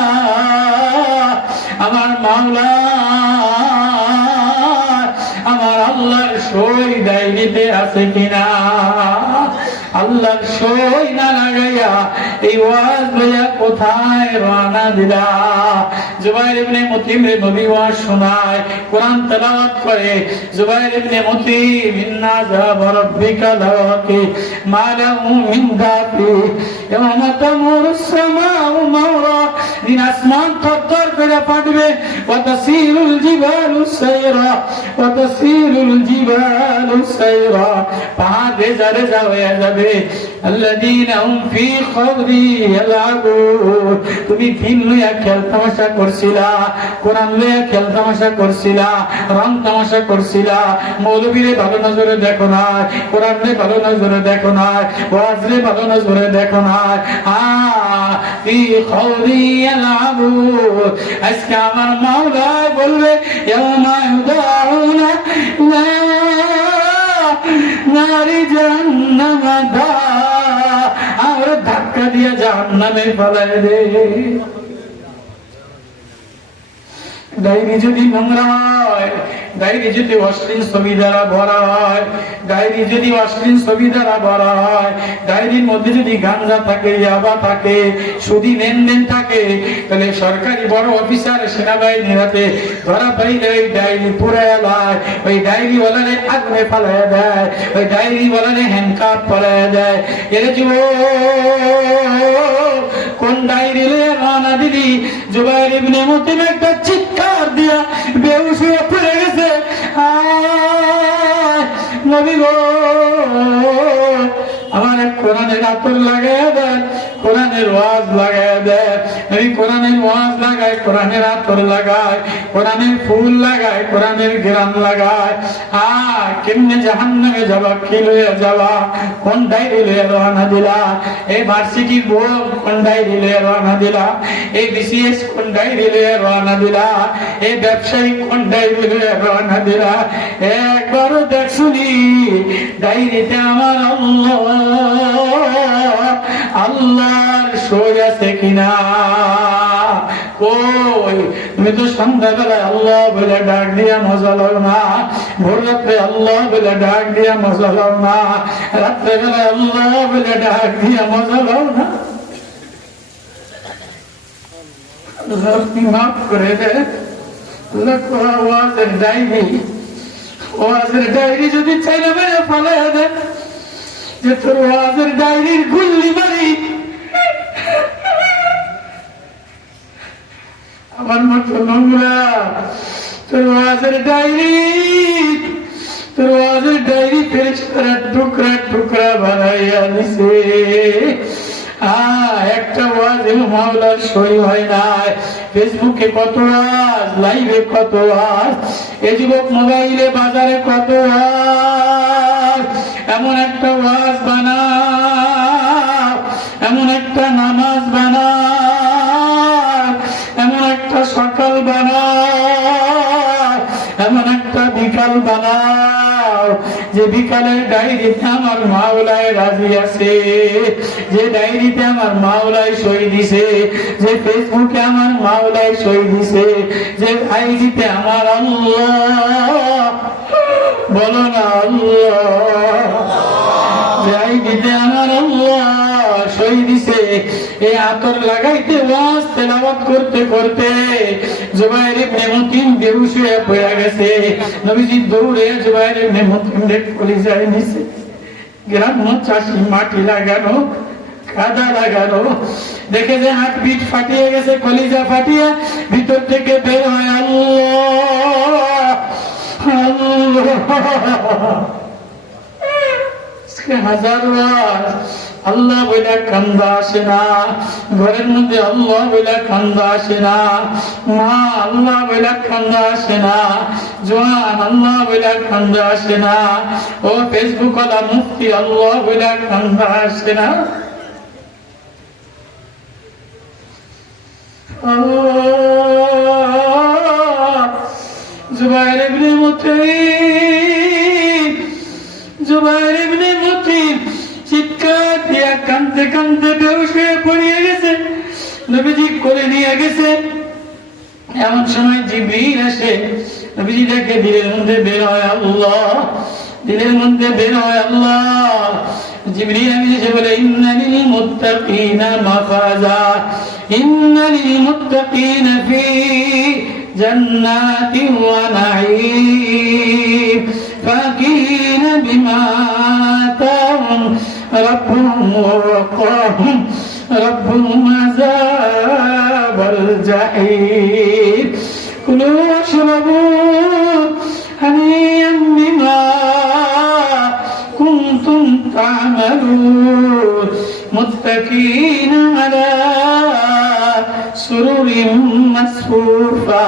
আমার মাওলা, আমার আল্লাহর সই ডায়েরিতে আছে কিনা? আল্লাহর সই না লাগাইয়া এই ওয়াজ লইয়া কোথায় রওনা দিলা? জুবাইর ইবনে মুতিম রে নবী ওয়াজ শোনায়, কোরআন তেলাওয়াত করে। জুবাইর ইবনে মুতিম ইন্না যাবা রাব্বিকা লাওয়াকি মা লাহু মিন দাফি ইয়াওমা তামুরুস সামাউ মাওরা। দিন আসমান থরথর করে ফাটবে। ওয়া তাসিরুল জিবালু সাইরা, ওয়া তাসিরুল জিবালু সাইরা, পাহাড় রেজা রেজা হয়ে যাবে। আল্লাযীনা হুম ফী খাওরি ইয়ালাবুন। তুমি দিন লইয়া খেল তামাশা করছিলা, কোরআন লইয়া খেল তামাশা করছিলা, রং তামাশা করছিলা, মৌলবীরে ভালো নজরে দেখো না, কোরআন রে ভালো নজরে দেখো না, ওয়াজ রে ভালো নজরে দেখো না। ফী খাওরি ইয়ালাবুন। আজকে আমার মাওলা বলবে ইয়াউমা ইউদাউনা নারি জাহান্নাম দা, আর ধাক্কা দিয়ে জাহান্নামে ফেলায় দে। ডায়েরি যদি নোংরা হয়, ডায়েরি যদি অশ্লীল ছবি দ্বারা ভরা হয়, ডায়েরি যদি অশ্লীল ছবি দ্বারা ভরা হয়, ডায়েরির মধ্যে যদি গাঁজা থাকে, ইয়াবা থাকে, সুদি লেনদেন থাকে, তাহলে সরকারি বড় অফিসার সেনাবাহিনীর হাতে ধরা পাইলে ওই ডায়েরি পুরায় দেয়, ওই ডায়েরি ওয়ালারে আগুনে ফালায় দেয়, ওই ডায়েরি ওয়ালারে হ্যান্ডকাপ পরায় দেয়। এর কোন ডায়েরি রওনা দিলি? জুবাইর ইবনে মুতিম একটা চিৎকার দিয়া বেহুশ হয়ে পড়ে গেছে। নবী গো, আমার কোরআনের আতর লাগাইয়া দেন, কোরআনের ওয়াজ লাগায় দেয়, নবী কোরআনের ওয়াজ লাগায়, কোরআনের আতর লাগায়, কোরআনের ফুল লাগায়, কোরআনের গ্রাম লাগায়। কেমনে জাহান্নামে যাবা, কি লইয়া যাবা, কোন ডাইরি লইয়া রওনা দিলা, এই ভার্সিটির বোর্ড কোন ডাইরি লইয়া রওনা দিলা, এই বিসিএস কোন ডাইরি লইয়া রওনা দিলা, এই ব্যবসায়ী কোন ডাইরি লইয়া রওনা দিলা, একবারও দেখছুনি ডাইরিতে আমার আল্লাহর সই আছে কিনা? কই, তুমি তো সন্ধ্যাবেলায় আল্লাহ বলে ডাক দিয়া মজা লও না, ভোর রাত্রে আল্লাহ বলে ডাক দিয়া মজা লও না, রাত্রে বেলায় আল্লাহ বলে ডাক দিয়া মজা লও না। মাফ করে দে, ওয়াজের ডায়েরি, ওয়াজের ডায়েরি যদি চাইলে মেরে ফেলে দেন, যে তোর ওয়াজের ডায়েরির গুল্লি মারি আমার মতো নোংরা তোর ওয়াজের ডায়েরি, তোর ওয়াজের ডায়েরি ফেরেশতারা টুকরা টুকরা বানাইয়া দিছে। একটা ওয়াজ মাওলার সই হয় নাই, ফেসবুকে কত ওয়াজ, লাইভে কত ওয়াজ, এ যুবক মোবাইলে বাজারে কত ওয়াজ। এমন একটা ওয়াজ বানাও, এমন একটা নামাজ বানাও, এমন একটা সকাল বানাও, এমন একটা বিকাল বানাও, যে বিকালের ডায়েরিতে আমার মাওলায় রাজি আছে, যে ডায়েরিতে আমার মাওলায় সই দিছে, যে ফেসবুকে আমার মাওলায় সই দিছে, যে ডায়েরিতে আমার আল্লাহ, বলো না আল্লাহ, যে ডায়েরিতে আমার আল্লাহ সই দিছে। এই আতর লাগাইতে ওয়াজ তেলাওয়াত করতে করতে জুবাইর ইবনে মুতিম বেহুশ হয়ে পড়ে গেছে। নবীজি দৌড়ে জুবাইর ইবনে মুতিমকে কলিজায় নিছে। গ্রাম্য চাষি, মাটি লাগানো, কাদা লাগানো, দেখে যে হাত পিঠ ফাটিয়ে গেছে, কলিজা ফাটিয়ে ভিতর থেকে বের হয় আল্লাহ আল্লাহ। হাজার ওয়াজ আল্লাহ বলে কান্দা আসে না, ঘরের মধ্যে আল্লাহ বলে কান্দা আসে না, মা আল্লাহ বলে কান্দা আসে না, জোয়ান আল্লাহ বলে কান্দা আসে না, ও ফেসবুক ওয়ালা মুফতি আল্লাহ বলে কান্দা আসে না। জুবাইর ইবনে মুতিম, জুবাইর ইবনে মুতিম চিৎকার দিয়া কাঁদতে কাঁদতে বেহুশ হয়ে পড়িয়ে গেছে। নবীজি করে নিয়ে গেছে। এমন সময় জিবরিল আসে, নবীজি দেখে দিলের মধ্যে বের হয় আল্লাহ, দিলের মধ্যে বের হয় আল্লাহ। জিবরিল এসে বলে ইন্না লিল মুত্তাকিনা মাফাজা, ইন্না লিল মুত্তাকিনা ফি জান্নাতিন ওয়া নাঈম ফাকিনা বিমা আতাহুম রাব্বুহুম ওয়া ওয়াকাহুম রাব্বুহুম আযাবাল জাহিম কুলু ওয়াশরাবু হানিয়াম বিমা কুনতুম তা'মালুন মুত্তাকিনা আলা সুরুরিন মাসফুফা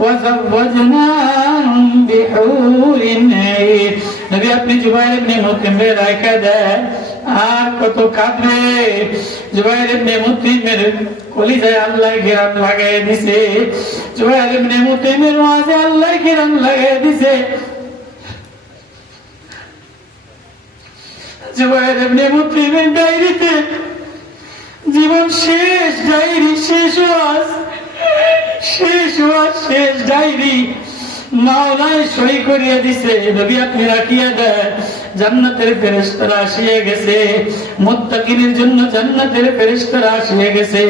ওয়া যাওয়াজনাহুম বিহুরিন আইন। নবী আপনি জুবাইর ইবনে মুতিমকে রাখা দেন, আর কত কাঁদবে। জুবাইর ইবনে মুতিমের কলিজায় আল্লাহ ঘেরান লাগাই দিছে, জুবাইর ইবনে মুতিমের ওয়াজে আল্লাহ ঘেরান লাগাই দিছে। জুবাইর ইবনে মুতিমের ডায়েরিতে জীবন শেষ ডায়েরি, শেষ ওয়াজ, শেষ ওয়াজ, শেষ ডায়েরি মাওলায় সই করিয়ে দিছে। নবী আপনি রাখিয়া দেন, জান্নাতের ফেরেশতারা আসিয়া গেছে, মুত্তাকিনের জন্য জান্নাতের ফেরেশতারা আসিয়া গেছে।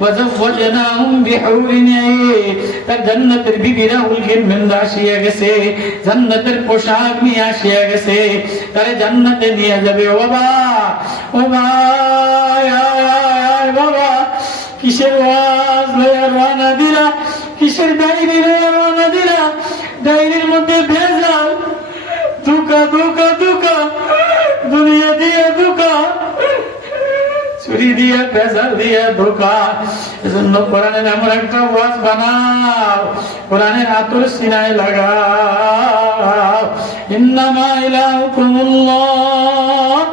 ওয়াজাওয়াজনাহুম বিহুরিন আইন, তার জান্নাতের বিবিরা হুলকিনমেন্দা আসিয়া গেছে, জান্নাতের পোশাক নিয়ে আসিয়া গেছে, তারে জান্নাতে নিয়ে যাবে। ও বাবা, ও ভাই, বাবা কিসের ওয়াজ লইয়া রওনা দিলা, কিসের ডায়েরি লইয়া রওনা দিলা? ডায়েরির মধ্যে ভেজাল, ধোঁকা ধোঁকা ধোঁকা, দুনিয়া দিয়ে ধোঁকা। ছুরি দিয়ে পেঁচা দিয়ে ধোকা। এজন্য কোরআনের এমন একটা ওয়াজ বানাও, কোরআনের আতর সিনায় লাগাও। ইন্নামা ইলাহুকুমুল্লাহ,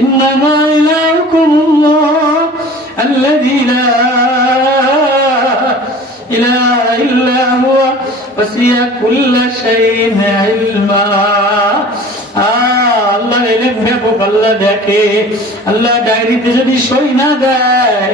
ইন্নামা ইলাহুকুমুল্লাহ আল্লাযী লা ইলাহা ইল্লা হুয়া ওয়াসি'a কুল্লা শাইইন ইলমা। আল্লাহ এলেম ব্যাপক, আল্লাহ দেখে। আল্লাহ ডায়েরিতে যদি সই না দেয়,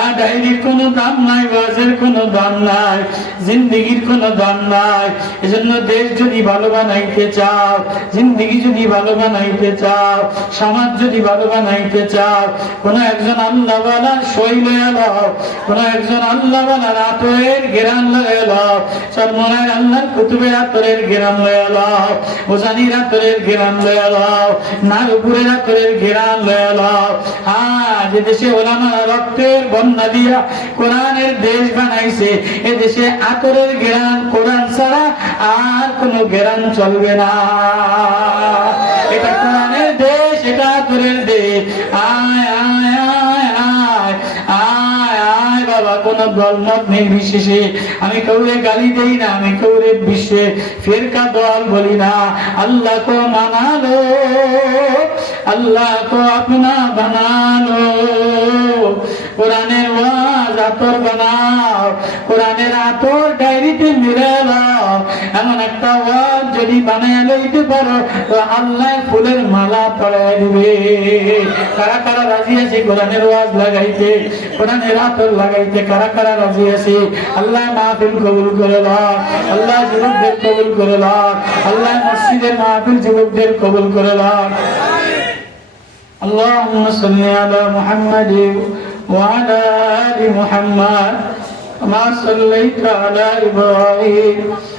আর ডায়েরির কোনো দাম নাই, ওয়াজের কোনো দাম নাই, জিন্দেগির কোনো দাম নাই। এজন্য দেশ যদি ভালো বানাইতে চাও, জিন্দেগি যদি ভালো বানাইতে চাও, সমাজ যদি ভালো বানাইতে চাও, কোন একজন আল্লাহওয়ালার সই লয়ে লও, কোন একজন আল্লাহওয়ালার আতরের ঘেরান লয়ে লও, চরমনায় আল্লাহর কুতুবের আতরের ঘেরান লয়ে লও, ওজানির আতরের ঘেরান লয়ে লও, নারপুরের আতরের ঘেরান লয়ে লও। যে দেশে ওলামারা রক্তের বন্যা দিয়া কোরআনের দেশ বানাইছে, এ দেশে আতরের ঘেরান কোরআন ছাড়া আর কোন ঘেরান চলবে না। এটা কোরআনের দেশ, এটা আতরের দেশ। আয় আয় আয় আয় আয় আয় বাবা, কোন দলমত নির্বিশেষে আমি কাউরে গালি দেই না, আমি কাউরে বিশ্বে ফিরকা দল বলি না। अल्लाह को मना लो, अल्लाह को अपना बना लो। কোরআনের ওয়াজ আতর বানাও, কোরআনের আতর ডায়েরিতে মিলে লাও। এমন একটা ওয়াজ যদি বানায় লইতে পারো তো আল্লাহ ফুলের মালা পরায় দিবে। কারা কারা রাজি আছে কোরআনের ওয়াজ লাগাইতে, কোরআনের আতর লাগাইতে? কারা কারা রাজি আছে? আল্লাহ মাহফিল কবুল করে লাও, আল্লাহ যুবকদের কবুল করে লাও, আল্লাহ মসজিদের মাহফিল যুবকদের কবুল করে লাও। আল্লাহুম্মা সাল্লি আলা মুহাম্মাদ وعلى آل محمد كما صليت على إبراهيم